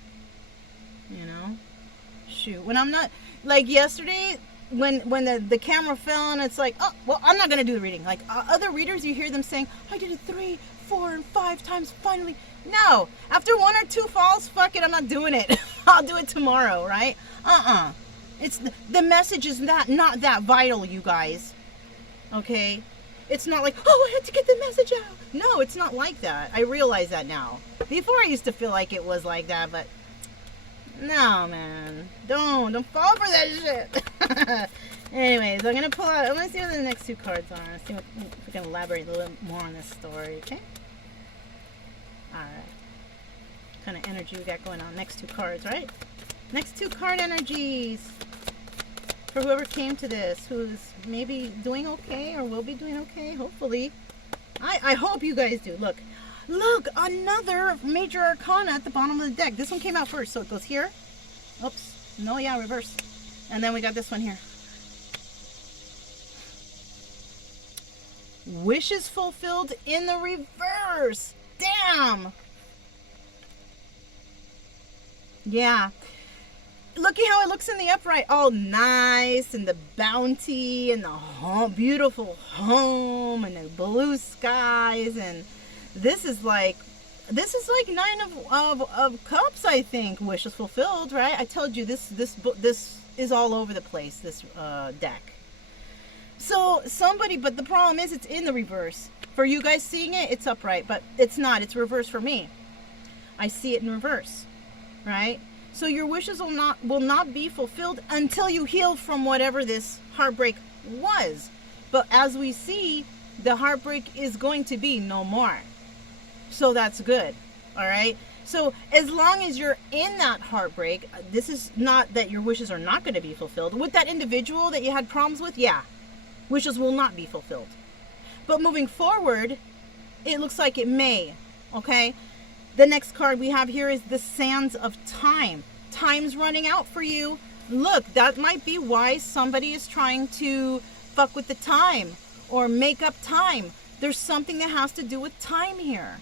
Shoot. When I'm not, like yesterday, when the camera fell and it's like, oh, well, I'm not going to do the reading. Like other readers, you hear them saying, I did it 3, 4, and 5 times finally. No. After 1 or 2 falls, fuck it, I'm not doing it. I'll do it tomorrow, right? It's the message is not that vital, you guys. Okay? It's not like, oh, I had to get the message out. No, it's not like that. I realize that now. Before I used to feel like it was like that, but no, man. Don't fall for that shit. Anyways, I'm gonna pull out. I'm gonna see what the next two cards are. See if we can elaborate a little more on this story. Okay. All right. What kind of energy we got going on? Next two cards, right? Next two card energies for whoever came to this, who's maybe doing okay or will be doing okay. Hopefully, I hope you guys do. Look, another major arcana at the bottom of the deck. This one came out first, so it goes here. Oops. No, yeah, reverse. And then we got this one here. Wishes fulfilled in the reverse. Damn. Yeah. Look at how it looks in the upright. All nice, and the bounty, and the home, beautiful home, and the blue skies, and this is like Nine of Cups, I think. Wishes fulfilled, right? I told you this is all over the place, this deck. So but the problem is it's in the reverse. For you guys seeing it, it's upright, but it's not. It's reverse for me. I see it in reverse, right? So your wishes will not be fulfilled until you heal from whatever this heartbreak was. But as we see, the heartbreak is going to be no more. So that's good. All right. So as long as you're in that heartbreak, this is not that your wishes are not going to be fulfilled. With that individual that you had problems with, yeah, wishes will not be fulfilled. But moving forward, it looks like it may. Okay. The next card we have here is the Sands of Time. Time's running out for you. Look, that might be why somebody is trying to fuck with the time or make up time. There's something that has to do with time here.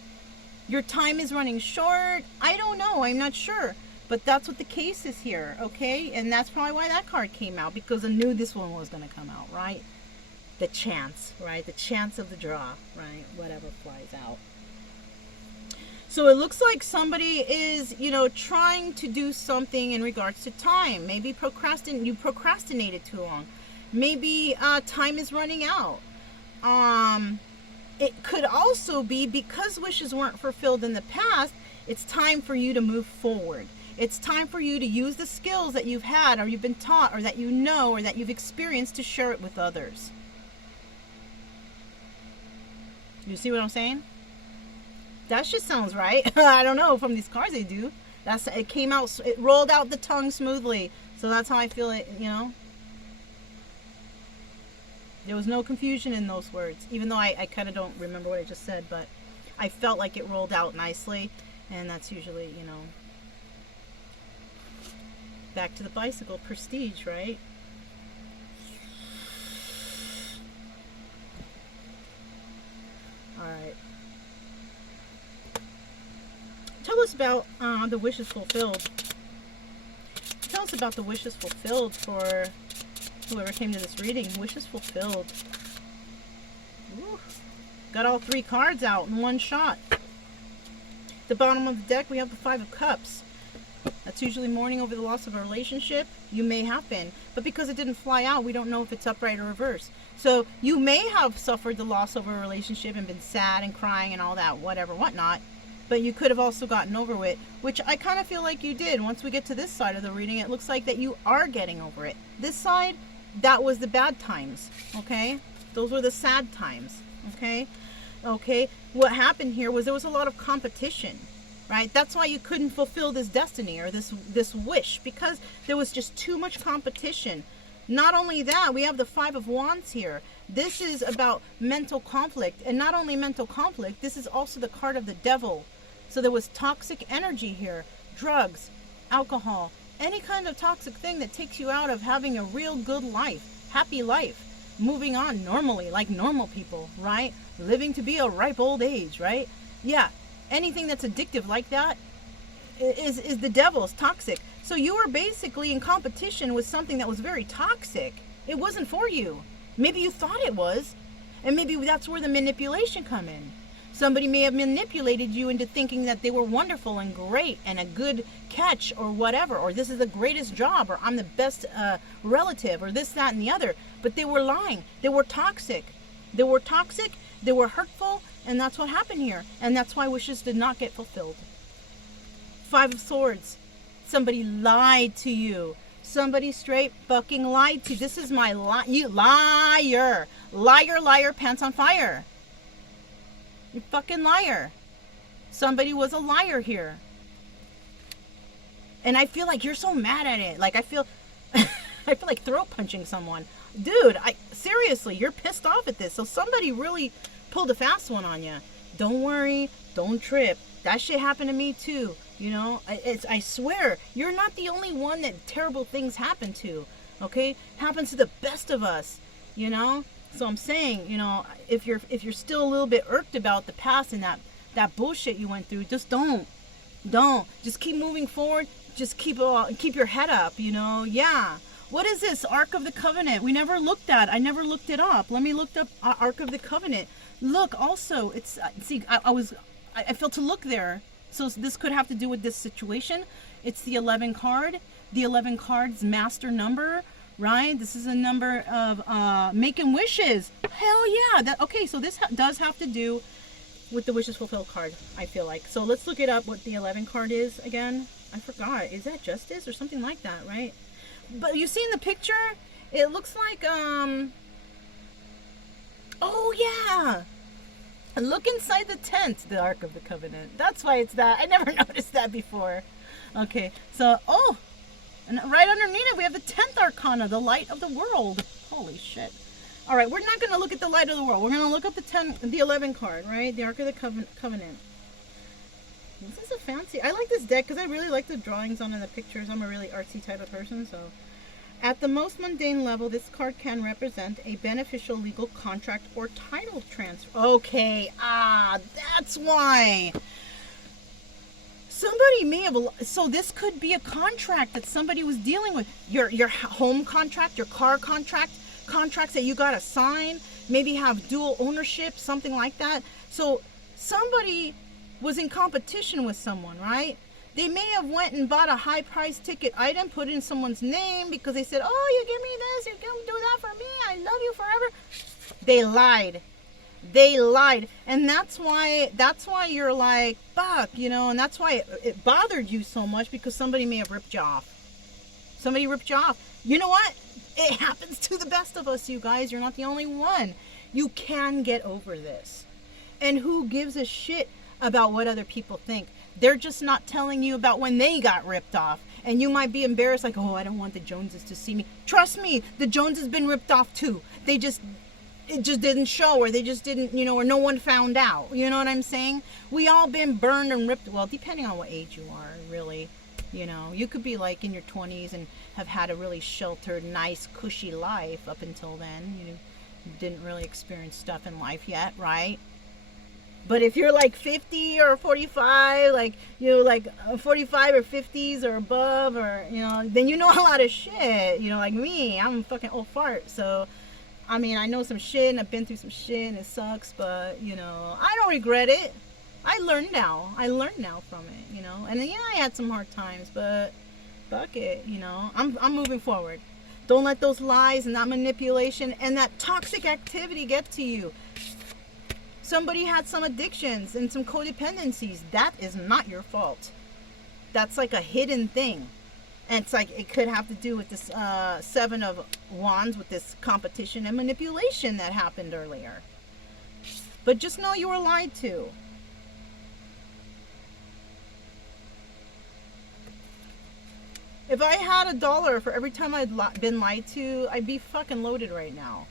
Your time is running short. I don't know. I'm not sure. But that's what the case is here, okay? And that's probably why that card came out, because I knew this one was going to come out, right? The chance, right? The chance of the draw, right? Whatever flies out. So it looks like somebody is, trying to do something in regards to time. Maybe you procrastinated too long. Maybe time is running out. It could also be because wishes weren't fulfilled in the past, it's time for you to move forward. It's time for you to use the skills that you've had or you've been taught or that you know or that you've experienced to share it with others. You see what I'm saying? That just sounds right. I don't know. From these cards, they do. It came out. It rolled out the tongue smoothly. So that's how I feel it. There was no confusion in those words, even though I kind of don't remember what I just said, but I felt like it rolled out nicely, and that's usually, back to the bicycle, prestige, right? All right. Tell us about the wishes fulfilled. Tell us about the wishes fulfilled for whoever came to this reading. Wishes fulfilled. Ooh. Got all three cards out in one shot. The bottom of the deck, we have the Five of Cups. That's usually mourning over the loss of a relationship. You may have been. But because it didn't fly out, we don't know if it's upright or reverse. So you may have suffered the loss of a relationship and been sad and crying and all that, whatever, whatnot. But you could have also gotten over it, which I kind of feel like you did. Once we get to this side of the reading, it looks like that you are getting over it. This side, that was the bad times, okay? Those were the sad times, okay? Okay, what happened here was there was a lot of competition, right? That's why you couldn't fulfill this destiny or this wish, because there was just too much competition. Not only that, we have the Five of Wands here. This is about mental conflict, and not only mental conflict, this is also the card of the devil. So there was toxic energy here, drugs, alcohol, any kind of toxic thing that takes you out of having a real good life, happy life, moving on normally, like normal people, right? Living to be a ripe old age, right? Yeah, anything that's addictive like that is the devil, is toxic. So you were basically in competition with something that was very toxic. It wasn't for you. Maybe you thought it was, and maybe that's where the manipulation come in. Somebody may have manipulated you into thinking that they were wonderful and great and a good catch or whatever, or this is the greatest job, or I'm the best relative, or this, that, and the other. But they were lying. They were toxic. They were toxic, they were hurtful, and that's what happened here. And that's why wishes did not get fulfilled. Five of Swords. Somebody lied to you. Somebody straight fucking lied to you. This is my you liar. Liar, liar, pants on fire. You fucking liar. Somebody was a liar here. And I feel like you're so mad at it. Like I feel like throat punching someone. Dude, seriously, you're pissed off at this. So somebody really pulled a fast one on you. Don't worry, don't trip. That shit happened to me too. You know, I swear, you're not the only one that terrible things happen to. Okay? Happens to the best of us. You know? So I'm saying, you know, if you're still a little bit irked about the past and that bullshit you went through, just don't. Just keep moving forward. Just keep your head up, you know? Yeah. What is this? Ark of the Covenant. We never looked at. I never looked it up. Let me look up Ark of the Covenant. Look, also, it's, see, I failed to look there. So this could have to do with this situation. It's the 11 card. The 11 card's master number, right? This is a number of making wishes. Hell yeah. Okay, so this does have to do with the wishes fulfilled card, I feel like. So let's look it up what the 11 card is again. I forgot. Is that justice or something like that, right? But you see in the picture, it looks like, oh yeah. Look inside the tent, the Ark of the Covenant. That's why it's that. I never noticed that before. Okay, so, oh, and right underneath it, we have the 10th Arcana, the Light of the World. Holy shit. All right, we're not going to look at the Light of the World. We're going to look up the 11 card, right? The Ark of the Covenant. This is a fancy. I like this deck because I really like the drawings on the pictures. I'm a really artsy type of person, so. At the most mundane level, this card can represent a beneficial legal contract or title transfer. Okay, that's why. Somebody may have, so this could be a contract that somebody was dealing with. Your home contract, your car contract, contracts that you got to sign, maybe have dual ownership, something like that. So somebody was in competition with someone, right? They may have went and bought a high price ticket item, put it in someone's name because they said, oh, you give me this, you can do that for me, I love you forever. They lied. And that's why you're like, fuck, you know, and that's why it bothered you so much because somebody may have ripped you off. Somebody ripped you off. You know what? It happens to the best of us, you guys. You're not the only one. You can get over this. And who gives a shit about what other people think? They're just not telling you about when they got ripped off. And you might be embarrassed like, oh, I don't want the Joneses to see me. Trust me, the Joneses been ripped off too. It just didn't show, or they just didn't, you know, or no one found out. You know what I'm saying? We all been burned and ripped. Well, depending on what age you are, really. You know, you could be like in your 20s and have had a really sheltered, nice, cushy life up until then. You didn't really experience stuff in life yet, right? But if you're like 50 or 45, like, you know, like 45 or 50s or above, or, you know, then you know a lot of shit. You know, like me, I'm a fucking old fart. So, I mean, I know some shit and I've been through some shit and it sucks, but, you know, I don't regret it. I learned now from it, you know. And yeah, I had some hard times, but fuck it, you know. I'm moving forward. Don't let those lies and that manipulation and that toxic activity get to you. Somebody had some addictions and some codependencies. That is not your fault. That's like a hidden thing. And it's like it could have to do with this 7 of Wands, with this competition and manipulation that happened earlier. But just know you were lied to. If I had $1 for every time I'd been lied to, I'd be fucking loaded right now.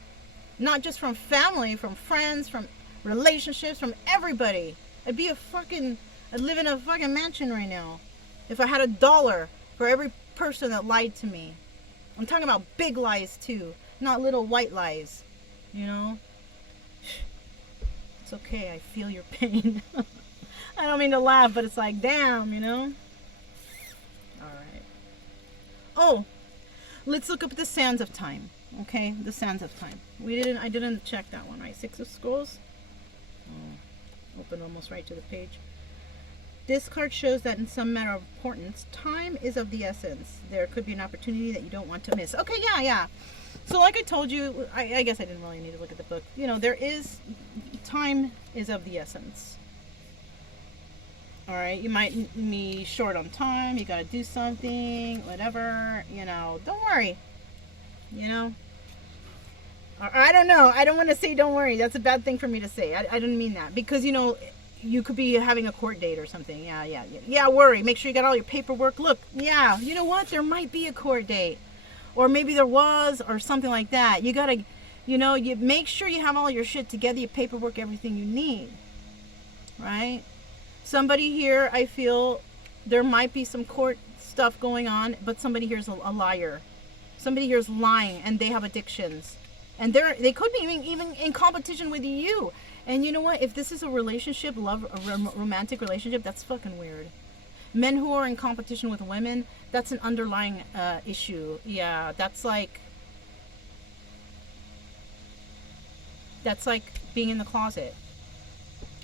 Not just from family, from friends, from relationships, from everybody. I'd live in a fucking mansion right now. If I had $1 for every person that lied to me. I'm talking about big lies too, not little white lies. You know? It's okay, I feel your pain. I don't mean to laugh, but it's like, damn, you know? Alright. Oh, let's look up the Sands of Time. Okay, the Sands of Time. I didn't check that one, right? 6 of Scrolls. Oh, open almost right to the page. This card shows that in some matter of importance, time is of the essence. There could be an opportunity that you don't want to miss. Okay, yeah. So like I told you, I guess I didn't really need to look at the book. You know, time is of the essence. All right, you might be short on time. You got to do something, whatever. Don't worry. Or I don't know. I don't want to say don't worry. That's a bad thing for me to say. I didn't mean that because you could be having a court date or something. Yeah. Worry. Make sure you got all your paperwork. Look, yeah. You know what? There might be a court date, or maybe there was, or something like that. You gotta, you make sure you have all your shit together, your paperwork, everything you need. Right? Somebody here, I feel there might be some court stuff going on, but somebody here is a liar. Somebody here is lying, and they have addictions. And they could be even in competition with you. And you know what? If this is a relationship, a romantic relationship, that's fucking weird. Men who are in competition with women, that's an underlying issue. Yeah, that's like being in the closet.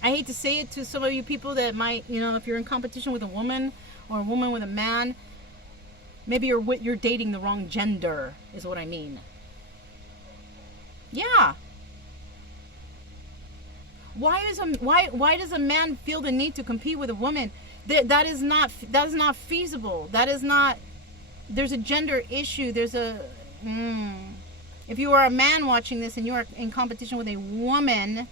I hate to say it to some of you people that might, if you're in competition with a woman or a woman with a man, maybe you're dating the wrong gender, is what I mean. Yeah. Why does a man feel the need to compete with a woman? That is not feasible. There's a gender issue. If you are a man watching this and you are in competition with a woman,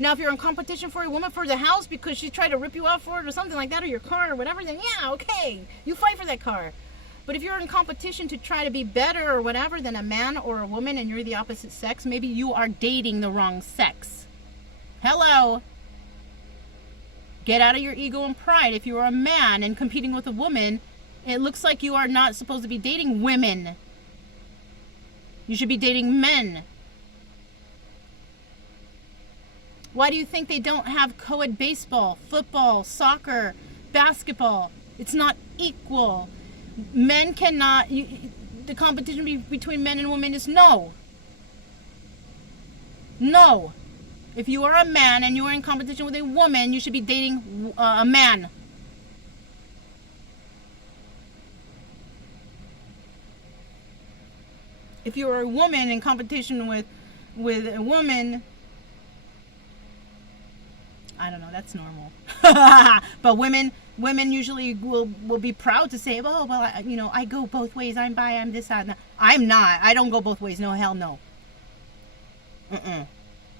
now if you're in competition for a woman for the house because she tried to rip you out for it or something like that, or your car or whatever, then yeah, okay, you fight for that car. But if you're in competition to try to be better or whatever than a man or a woman and you're the opposite sex, maybe you are dating the wrong sex. Hello. Get out of your ego and pride. If you are a man and competing with a woman, it looks like you are not supposed to be dating women. You should be dating men. Why do you think they don't have co-ed baseball, football, soccer, basketball? It's not equal. Men cannot, the competition between men and women is no. No. If you are a man and you are in competition with a woman, you should be dating a man. If you are a woman in competition with a woman, I don't know, that's normal. But women usually will be proud to say, oh, well, I go both ways. I'm bi, I'm this, I'm that. I'm not. I don't go both ways. No, hell no.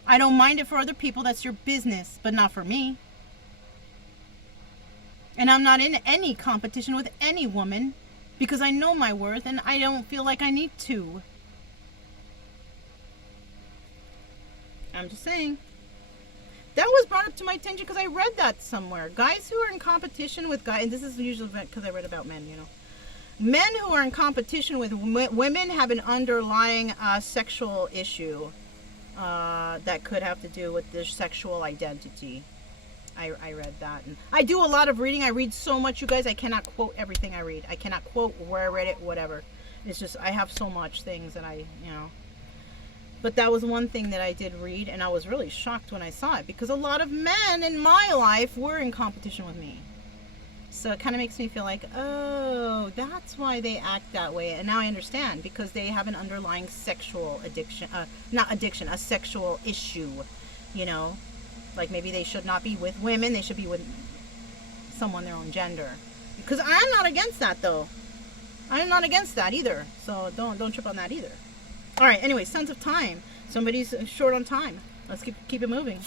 I don't mind it for other people. That's your business, but not for me. And I'm not in any competition with any woman because I know my worth and I don't feel like I need to. I'm just saying. That was brought up to my attention because I read that somewhere. Guys who are in competition with guys, and this is usually because I read about men, Men who are in competition with women have an underlying sexual issue that could have to do with their sexual identity. I read that. And I do a lot of reading. I read so much, you guys. I cannot quote everything I read. I cannot quote where I read it, whatever. It's just, I have so much things that But that was one thing that I did read, and I was really shocked when I saw it because a lot of men in my life were in competition with me. So it kind of makes me feel like, oh, that's why they act that way. And now I understand, because they have an underlying sexual addiction, a sexual issue, Like maybe they should not be with women, they should be with someone their own gender. Because I'm not against that, though. I'm not against that either. So don't trip on that either. All right, anyway, sense of time. Somebody's short on time. Let's keep it moving.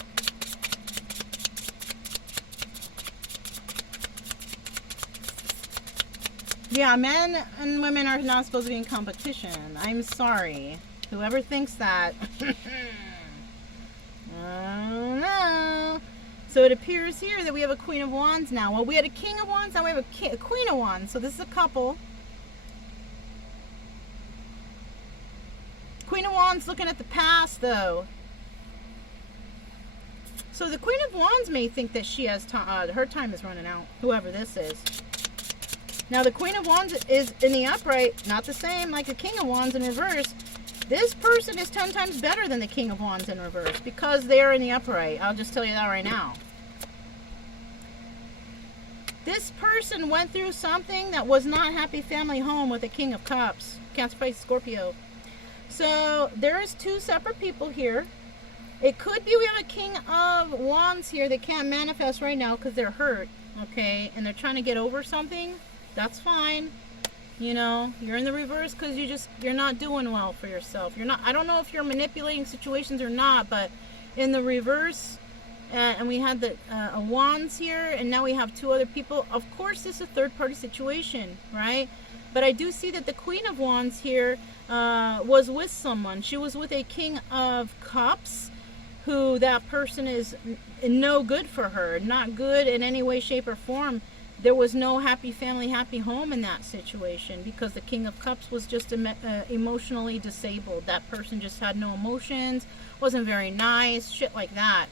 Yeah, men and women are not supposed to be in competition. I'm sorry. Whoever thinks that. I don't know. So it appears here that we have a Queen of Wands now. Well, we had a King of Wands, now we have a Queen of Wands. So this is a couple. Queen of Wands looking at the past, though. So the Queen of Wands may think that she has her time is running out, whoever this is. Now the Queen of Wands is in the upright, not the same like the King of Wands in reverse. This person is 10 times better than the King of Wands in reverse because they are in the upright. I'll just tell you that right now. This person went through something that was not happy family home with the King of Cups, Cancer, Pisces, Scorpio. So there is two separate people here. It could be we have a King of Wands here that can't manifest right now because they're hurt. okay, and they're trying to get over something, that's fine. You know, you're in the reverse because you're not doing well for yourself. You're not, I don't know if you're manipulating situations or not, but in the reverse, and we had the wands here, and now we have two other people. Of course, this is a third-party situation, right? But I do see that the Queen of Wands here was with someone. She was with a King of Cups, who that person is no good for her, not good in any way, shape, or form. There was no happy family, happy home in that situation because the King of Cups was just emotionally disabled. That person just had no emotions, wasn't very nice, shit like that.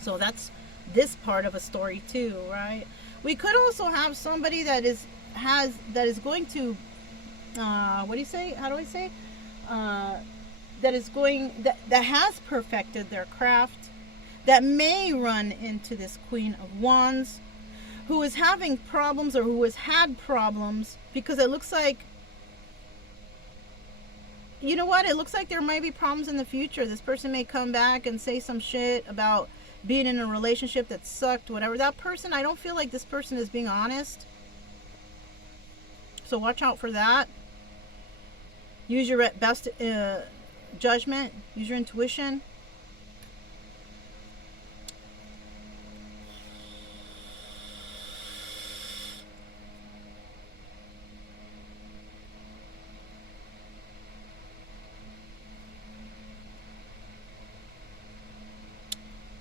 So that's this part of a story too, right? We could also have somebody that is going to what do you say? How do I say? That has perfected their craft, that may run into this Queen of Wands, who is having problems or who has had problems, because it looks like, you know what? It looks like there might be problems in the future. This person may come back and say some shit about being in a relationship that sucked, whatever. That person, I don't feel like this person is being honest. So watch out for that. Use your best judgment. Use your intuition.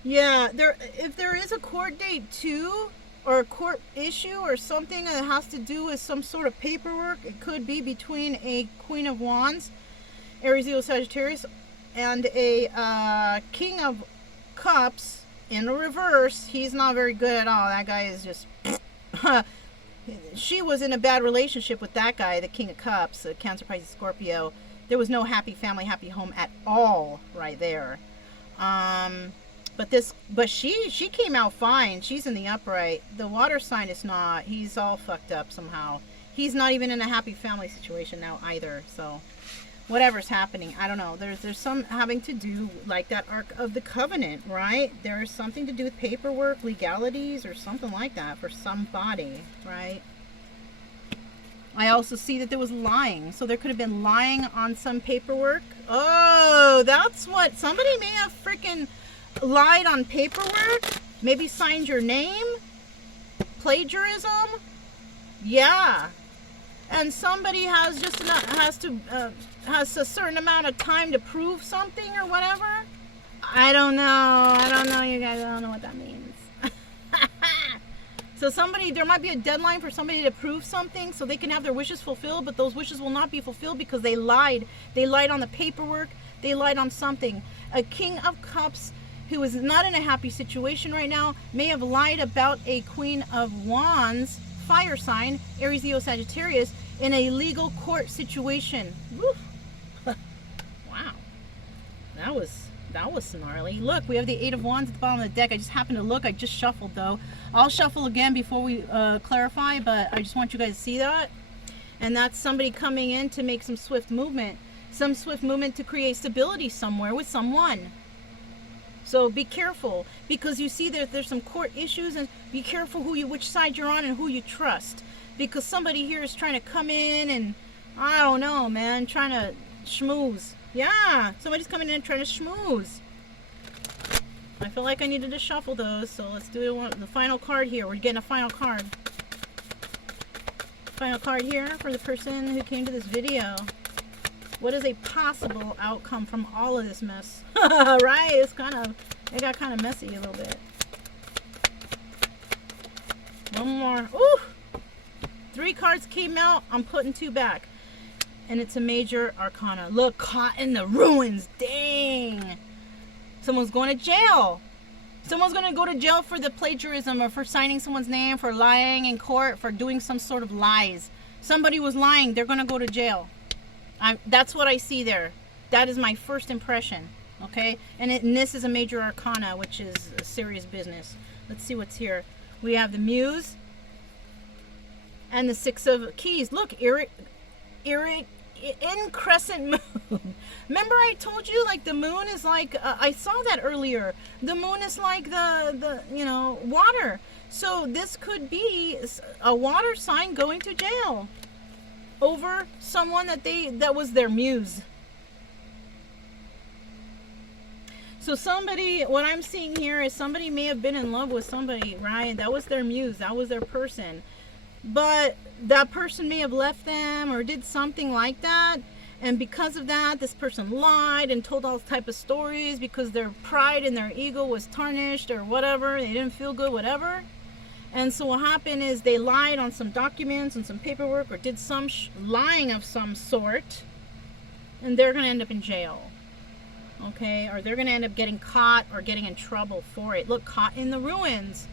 Yeah, if there is a court date too, or a court issue or something that has to do with some sort of paperwork, it could be between a Queen of Wands, Aries, Leo, Sagittarius, and a King of Cups in the reverse. He's not very good at all. That guy is just she was in a bad relationship with that guy, the King of Cups, Cancer, Pisces, Scorpio. There was no happy family, happy home at all right there. But she came out fine. She's in the upright. The water sign is not. He's all fucked up somehow. He's not even in a happy family situation now either. So whatever's happening, I don't know. There's some having to do like that Ark of the Covenant, right? There's something to do with paperwork, legalities, or something like that for somebody, right? I also see that there was lying. So there could have been lying on some paperwork. Oh, that's what somebody may have freaking lied on paperwork, maybe signed your name, plagiarism, yeah, and somebody has a certain amount of time to prove something or whatever. I don't know, you guys. I don't know what that means. So there might be a deadline for somebody to prove something so they can have their wishes fulfilled, but those wishes will not be fulfilled because they lied on the paperwork, they lied on something. A King of Cups who is not in a happy situation right now may have lied about a Queen of Wands, fire sign, Aries, Leo, Sagittarius, in a legal court situation. Wow, that was gnarly. Look, we have the Eight of Wands at the bottom of the deck. I just happened to look. I just shuffled though. I'll shuffle again before we clarify, but I just want you guys to see that. And that's somebody coming in to make some swift movement to create stability somewhere with someone. So be careful, because you see there's some court issues, and be careful which side you're on and who you trust, because somebody here is trying to come in and, I don't know, man, trying to schmooze. Yeah, somebody's coming in trying to schmooze. I feel like I needed to shuffle those, so let's do the final card here. We're getting a final card. Final card here for the person who came to this video. What is a possible outcome from all of this mess? Right? It got kind of messy a little bit. One more. Ooh! 3 cards came out. I'm putting 2 back. And it's a major arcana. Look, caught in the ruins. Dang. Someone's going to jail. Someone's going to go to jail for the plagiarism, or for signing someone's name, for lying in court, for doing some sort of lies. Somebody was lying. They're going to go to jail. That's what I see there. That is my first impression. Okay? And this is a major arcana, which is a serious business. Let's see what's here. We have the Muse and the 6 of Keys. Look, in crescent moon. Remember I told you, like, the moon is like, I saw that earlier. The moon is like the water. So this could be a water sign going to jail over someone that was their muse. So somebody, what I'm seeing here is somebody may have been in love with somebody, right? That was their muse, that was their person. But that person may have left them or did something like that. And because of that, this person lied and told all type of stories because their pride and their ego was tarnished or whatever. They didn't feel good, whatever. And so what happened is they lied on some documents and some paperwork or did some lying of some sort. And they're going to end up in jail. Okay? Or they're going to end up getting caught or getting in trouble for it. Look, caught in the ruins.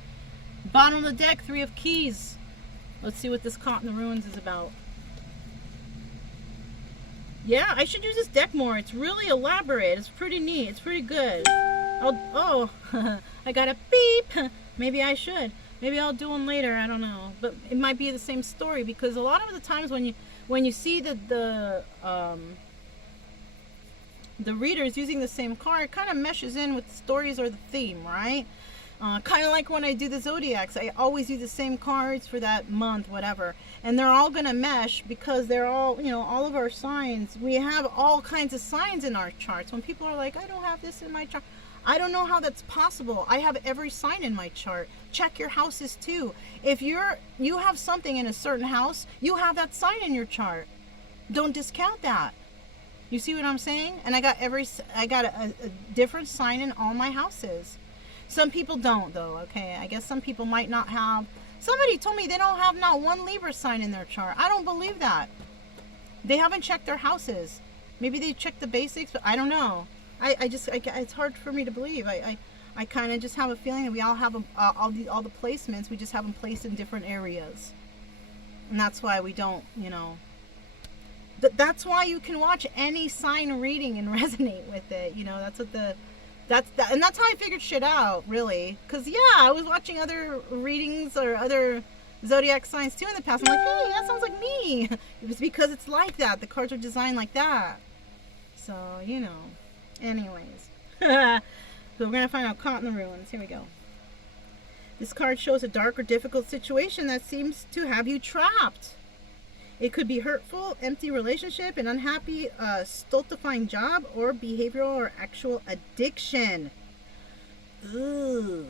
Bottom of the deck, 3 of keys. Let's see what this caught in the ruins is about. Yeah, I should use this deck more. It's really elaborate. It's pretty neat. It's pretty good. Oh, I got a beep. Maybe I should. Maybe I'll do them later. I don't know. But it might be the same story because a lot of the times when you see the readers using the same card, it kind of meshes in with the stories or the theme, right? Kind of like when I do the zodiacs, I always use the same cards for that month, whatever, and they're all gonna mesh because they're all, all of our signs. We have all kinds of signs in our charts. When people are like, I don't have this in my chart, I don't know how that's possible. I have every sign in my chart. Check your houses too. If you have something in a certain house, you have that sign in your chart. Don't discount that. You see what I'm saying? And I got a different sign in all my houses. Some people don't, though, okay? I guess some people might not have. Somebody told me they don't have not one Libra sign in their chart. I don't believe that. They haven't checked their houses. Maybe they checked the basics, but I don't know. It's hard for me to believe. I kind of just have a feeling that we all have all the placements. We just have them placed in different areas. And that's why we don't, That's why you can watch any sign reading and resonate with it. And that's how I figured shit out, really. Because, yeah, I was watching other readings or other zodiac signs, too, in the past. I'm like, hey, that sounds like me. It was because it's like that. The cards are designed like that. So, Anyways. So we're going to find out caught in the ruins. Here we go. This card shows a dark or difficult situation that seems to have you trapped. It could be hurtful, empty relationship, an unhappy, stultifying job, or behavioral or actual addiction. Ooh.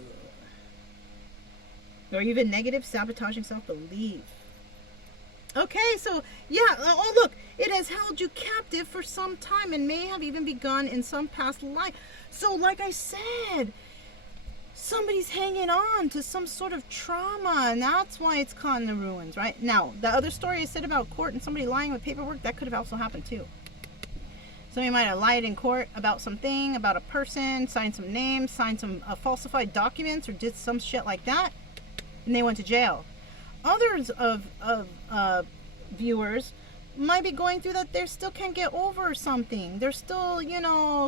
Or even negative, sabotaging self-belief. Okay, so, yeah, oh, look, it has held you captive for some time and may have even begun in some past life. So, like I said, somebody's hanging on to some sort of trauma, and that's why it's caught in the ruins, right? Now, the other story I said about court and somebody lying with paperwork, that could have also happened too. Somebody might have lied in court about something, about a person, signed some names, signed some falsified documents, or did some shit like that, and they went to jail. Others of viewers might be going through that they still can't get over something. They're still,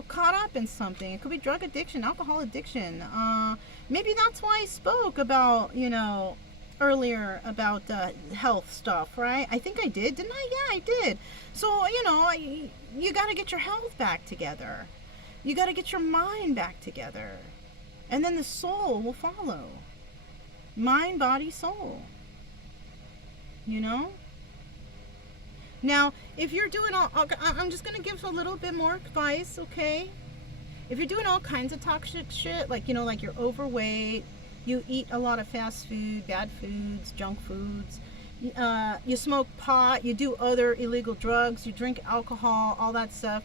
caught up in something. It could be drug addiction, alcohol addiction. Maybe that's why I spoke about, earlier about health stuff, right? I think I did, didn't I? Yeah, I did. So, you got to get your health back together. You got to get your mind back together. And then the soul will follow. Mind, body, soul. Now, if you're doing I'm just going to give a little bit more advice, okay? If you're doing all kinds of toxic shit, like you're overweight, you eat a lot of fast food, bad foods, junk foods, you smoke pot, you do other illegal drugs, you drink alcohol, all that stuff.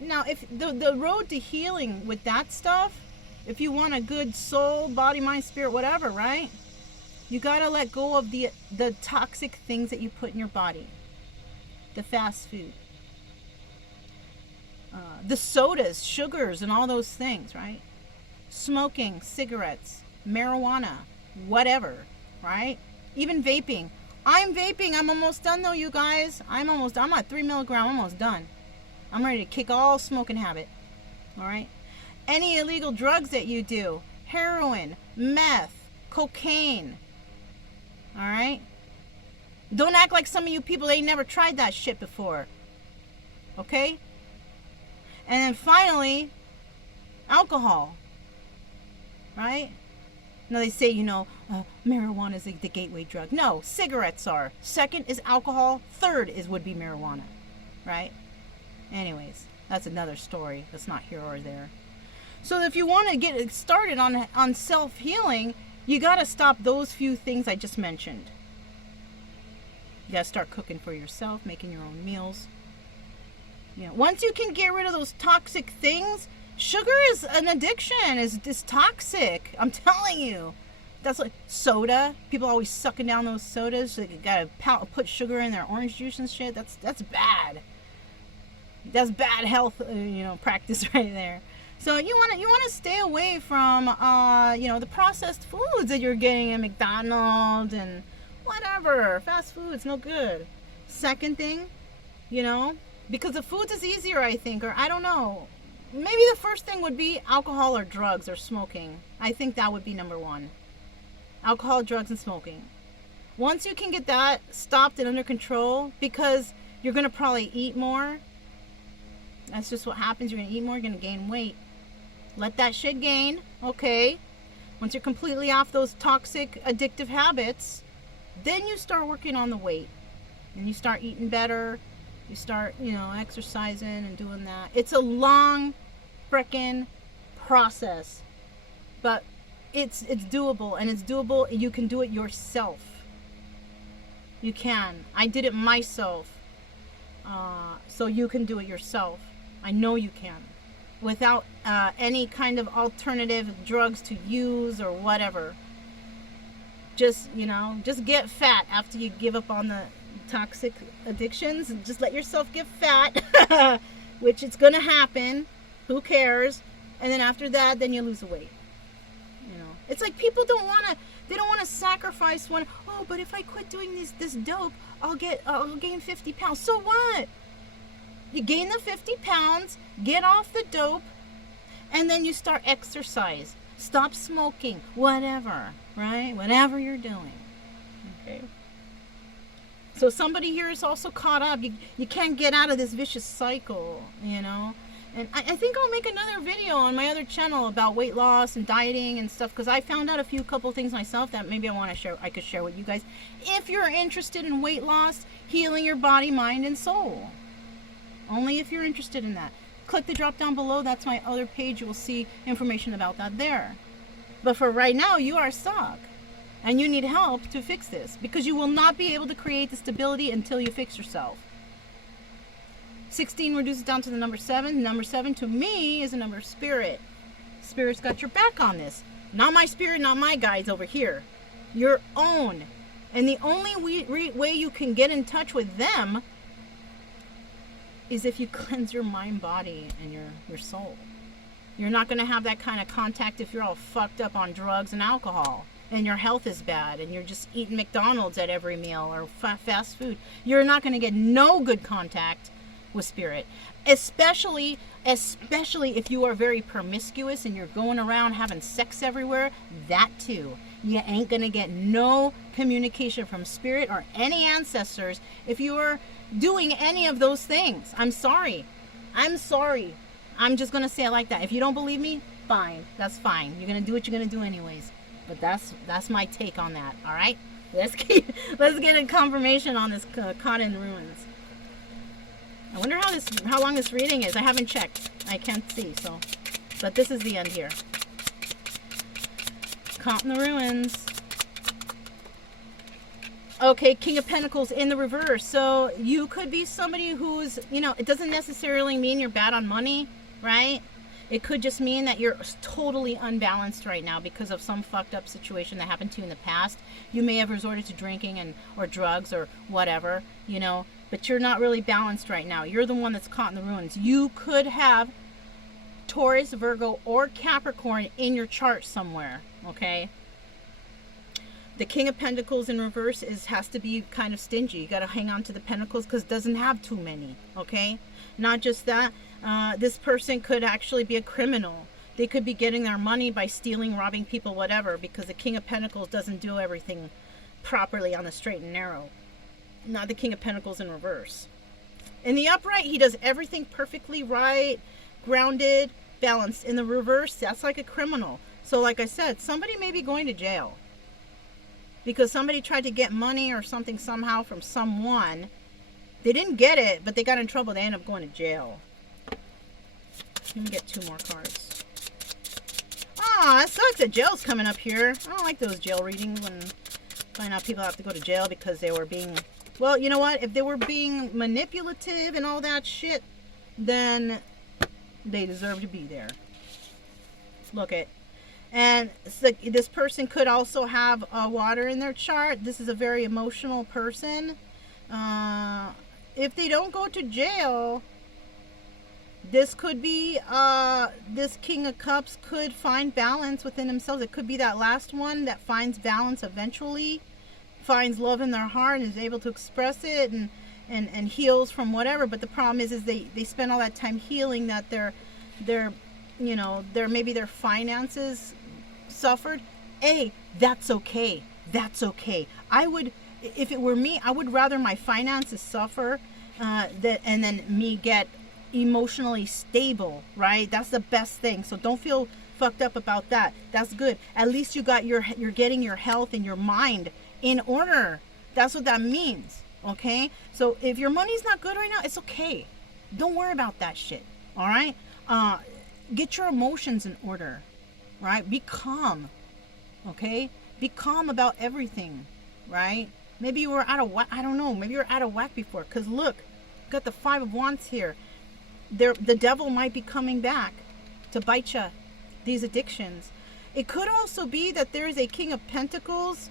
Now, if the road to healing with that stuff, if you want a good soul, body, mind, spirit, whatever, right? You got to let go of the toxic things that you put in your body. The fast food. The sodas, sugars, and all those things, right? Smoking, cigarettes, marijuana, whatever, right? Even vaping. I'm vaping. I'm almost done, though, you guys. I'm at 3 milligrams. I'm almost done. I'm ready to kick all smoking habit. All right? Any illegal drugs that you do. Heroin, meth, cocaine. All right? Don't act like some of you people ain't never tried that shit before. Okay? And then finally, alcohol. Right? Now they say, marijuana is the gateway drug. No, cigarettes are. Second is alcohol. Third would be marijuana, right? Anyways, that's another story. That's not here or there. So if you want to get started on self-healing, you got to stop those few things I just mentioned. You got to start cooking for yourself, making your own meals. Once you can get rid of those toxic things, sugar is an addiction. It's toxic. I'm telling you. That's like soda. People always sucking down those sodas. So they gotta put sugar in their orange juice and shit. That's bad. That's bad health, practice right there. So you want to stay away from the processed foods that you're getting at McDonald's and whatever. Fast food's no good. Second thing, because the foods is easier, I think, or I don't know. Maybe the first thing would be alcohol or drugs or smoking. I think that would be number one. Alcohol, drugs, and smoking. Once you can get that stopped and under control, because you're going to probably eat more. That's just what happens. You're going to eat more, you're going to gain weight. Let that shit gain, okay? Once you're completely off those toxic, addictive habits, then you start working on the weight. And you start eating better. You start, exercising and doing that. It's a long frickin' process. But it's doable, and it's doable. You can do it yourself. You can. I did it myself. So you can do it yourself. I know you can. Without any kind of alternative drugs to use or whatever. Just get fat after you give up on the toxic addictions. Just let yourself get fat, which it's gonna happen. Who cares? And then after that, then you lose the weight. It's like people don't want to sacrifice one. Oh, but if I quit doing this dope, I'll gain 50 pounds. So what? You gain the 50 pounds, get off the dope, and then you start exercise. Stop smoking, whatever, right? Whatever you're doing. Okay. So somebody here is also caught up. You can't get out of this vicious cycle, And I think I'll make another video on my other channel about weight loss and dieting and stuff, because I found out a couple things myself that maybe I could share with you guys. If you're interested in weight loss, healing your body, mind, and soul. Only if you're interested in that. Click the drop down below. That's my other page. You will see information about that there. But for right now, you are stuck. And you need help to fix this, because you will not be able to create the stability until you fix yourself. 16 reduces down to the number 7. Number 7 to me is a number of spirit. Spirit's got your back on this. Not my spirit, not my guides over here. Your own. And the only way you can get in touch with them is if you cleanse your mind, body, and your soul. You're not going to have that kind of contact if you're all fucked up on drugs and alcohol, and your health is bad, and you're just eating McDonald's at every meal or fast food. You're not going to get no good contact with spirit, especially if you are very promiscuous and you're going around having sex everywhere. That too, you ain't gonna get no communication from spirit or any ancestors if you are doing any of those things. I'm sorry. I'm just gonna say it like that. If you don't believe me, fine, that's fine. You're gonna do what you're gonna do anyways. But that's my take on that. All right, let's get a confirmation on this caught in ruins. I wonder how long this reading is. I haven't checked. I can't see, so. But this is the end here. Caught in the ruins. Okay, King of Pentacles in the reverse. So you could be somebody who's, it doesn't necessarily mean you're bad on money, right? It could just mean that you're totally unbalanced right now because of some fucked up situation that happened to you in the past. You may have resorted to drinking or drugs or whatever, but you're not really balanced right now. You're the one that's caught in the ruins. You could have Taurus, Virgo, or Capricorn in your chart somewhere, okay? The King of Pentacles in reverse has to be kind of stingy. You got to hang on to the pentacles because it doesn't have too many, okay? Not just that, this person could actually be a criminal. They could be getting their money by stealing, robbing people, whatever, because the King of Pentacles doesn't do everything properly on the straight and narrow. Not the King of Pentacles in reverse. In the upright, he does everything perfectly right, grounded, balanced. In the reverse, that's like a criminal. So like I said, somebody may be going to jail because somebody tried to get money or something somehow from someone. They didn't get it, but they got in trouble. They ended up going to jail. Let me get 2 more cards. Ah, it sucks that jail's coming up here. I don't like those jail readings when find out people have to go to jail because they were being... Well, you know what? If they were being manipulative and all that shit, then they deserve to be there. Look it. And so this person could also have water in their chart. This is a very emotional person. If they don't go to jail, this could be, this King of Cups could find balance within themselves. It could be that last one that finds balance eventually, finds love in their heart and is able to express it and heals from whatever. But the problem is they spend all that time healing that their you know, maybe their finances suffered. Hey, that's okay. That's okay. I would, if it were me, I would rather my finances suffer and then me get emotionally stable, right? That's the best thing. So don't feel fucked up about that. That's good. At least you're getting your health and your mind in order. That's what that means. Okay? So if your money's not good right now, it's okay. Don't worry about that shit. All right? Get your emotions in order. Right? Be calm. Okay? Be calm about everything. Right? Maybe you were out of whack. I don't know. Maybe you were out of whack before. Because look, got the 5 of Wands here. The devil might be coming back to bite you. These addictions. It could also be that there is a King of Pentacles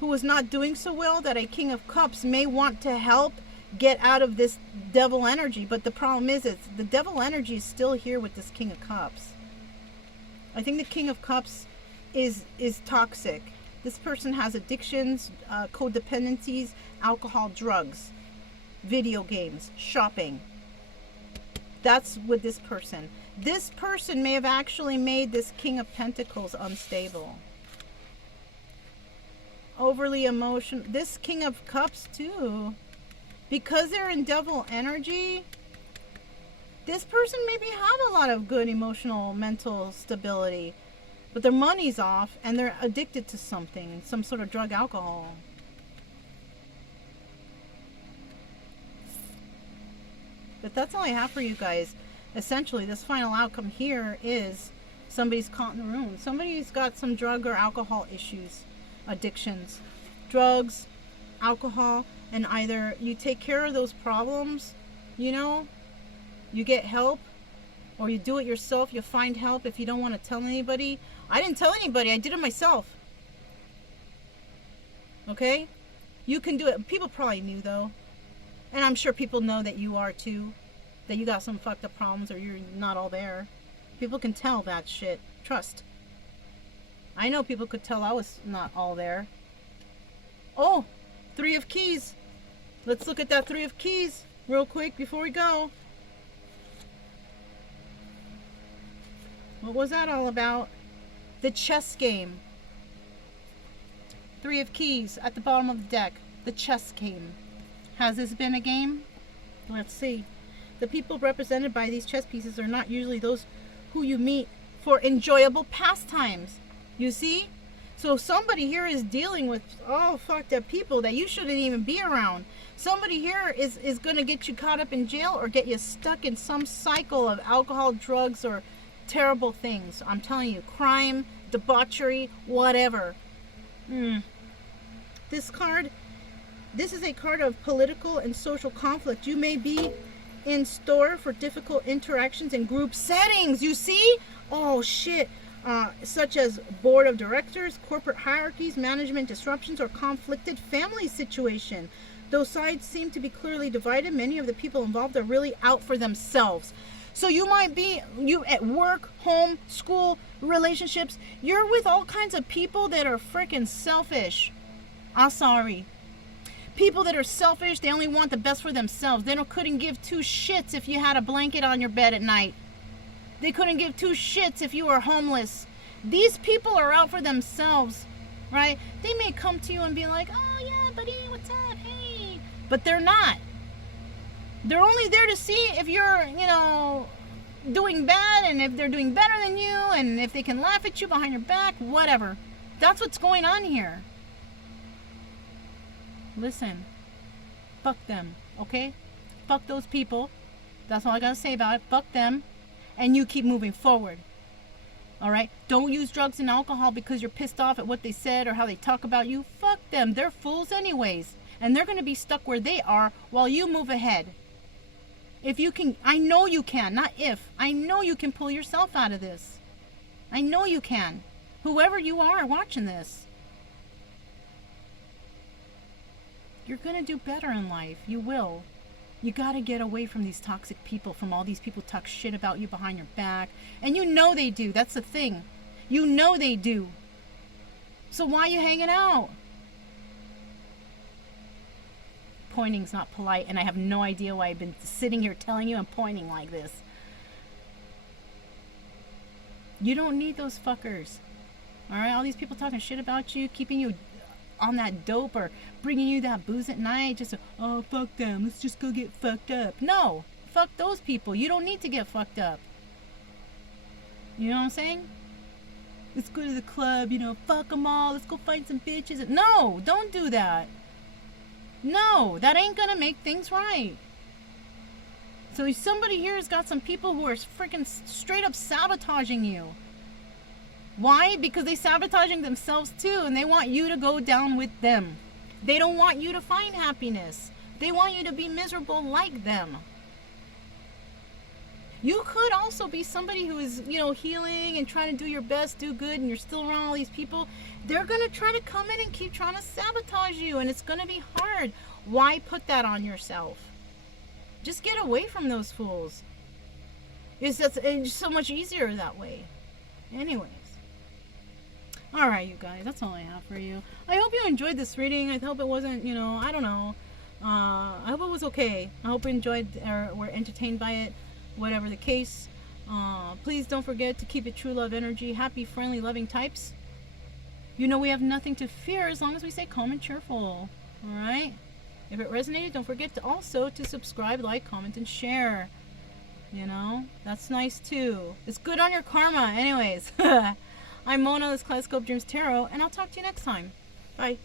who is not doing so well, that a King of Cups may want to help get out of this devil energy. But the problem is the devil energy is still here with this King of Cups. I think the King of Cups is toxic. This person has addictions, codependencies, alcohol, drugs, video games, shopping. That's with this person. This person may have actually made this King of Pentacles unstable. Overly emotional. This King of Cups too. Because they're in devil energy, this person maybe have a lot of good emotional, mental stability. But their money's off and they're addicted to something. Some sort of drug, alcohol. But that's all I have for you guys. Essentially, this final outcome here is somebody's caught in the room. Somebody's got some drug or alcohol issues, addictions, drugs, alcohol, and either you take care of those problems, you know, you get help, or you do it yourself. You find help if you don't want to tell anybody. I didn't tell anybody. I did it myself. Okay? You can do it. People probably knew, though. And I'm sure people know that you are too. That you got some fucked up problems or you're not all there. People can tell that shit. Trust. I know people could tell I was not all there. Oh, 3 of Keys. Let's look at that 3 of Keys real quick before we go. What was that all about? The chess game. 3 of Keys at the bottom of the deck. The chess game. Has this been a game? Let's see. The people represented by these chess pieces are not usually those who you meet for enjoyable pastimes. You see? So somebody here is dealing with all fucked up people that you shouldn't even be around. Somebody here is going to get you caught up in jail or get you stuck in some cycle of alcohol, drugs, or terrible things. I'm telling you, crime, debauchery, whatever. This card, this is a card of political and social conflict. You may be in store for difficult interactions in group settings. You see? Oh shit. Such as board of directors, corporate hierarchies, management disruptions, or conflicted family situation. Those sides seem to be clearly divided. Many of the people involved are really out for themselves. So you might be, you at work, home, school, relationships, you're with all kinds of people that are freaking selfish. I'm sorry. People that are selfish, they only want the best for themselves. They couldn't give 2 shits if you had a blanket on your bed at night. They couldn't give 2 shits if you were homeless. These people are out for themselves, right? They may come to you and be like, oh yeah, buddy, what's up? Hey. But they're not. They're only there to see if you're, you know, doing bad, and if they're doing better than you, and if they can laugh at you behind your back, whatever. That's what's going on here. Listen, fuck them, okay? Fuck those people. That's all I gotta say about it. Fuck them, and you keep moving forward. All right? Don't use drugs and alcohol because you're pissed off at what they said or how they talk about you. Fuck them. They're fools anyways, and they're gonna be stuck where they are while you move ahead. If you can, I know you can, not if. I know you can pull yourself out of this. I know you can. Whoever you are watching this. You're going to do better in life. You will. You got to get away from these toxic people, from all these people talk shit about you behind your back. And you know they do. That's the thing. You know they do. So why are you hanging out? Pointing's not polite, and I have no idea why I've been sitting here telling you I'm pointing like this. You don't need those fuckers. Alright? All these people talking shit about you, keeping you on that dope or bringing you that booze at night. Just, oh, fuck them. Let's just go get fucked up. No. Fuck those people. You don't need to get fucked up. You know what I'm saying? Let's go to the club, fuck them all. Let's go find some bitches. No, don't do that. No, that ain't gonna make things right. So somebody here has got some people who are freaking straight up sabotaging you. Why? Because they sabotaging themselves too, and they want you to go down with them. They don't want you to find happiness. They want you to be miserable like them. You could also be somebody who is, healing and trying to do your best, do good, and you're still around all these people. They're going to try to come in and keep trying to sabotage you, and it's going to be hard. Why put that on yourself? Just get away from those fools. It's so much easier that way. Anyways. Alright, you guys, that's all I have for you. I hope you enjoyed this reading. I hope it wasn't, I don't know. I hope it was okay. I hope you enjoyed or were entertained by it. Whatever the case, please don't forget to keep it true love energy, happy, friendly, loving types. We have nothing to fear as long as we stay calm and cheerful. Alright? If it resonated, don't forget to also to subscribe, like, comment, and share. That's nice too. It's good on your karma. Anyways, I'm Mona, this Kaleidoscope Dreams Tarot, and I'll talk to you next time. Bye.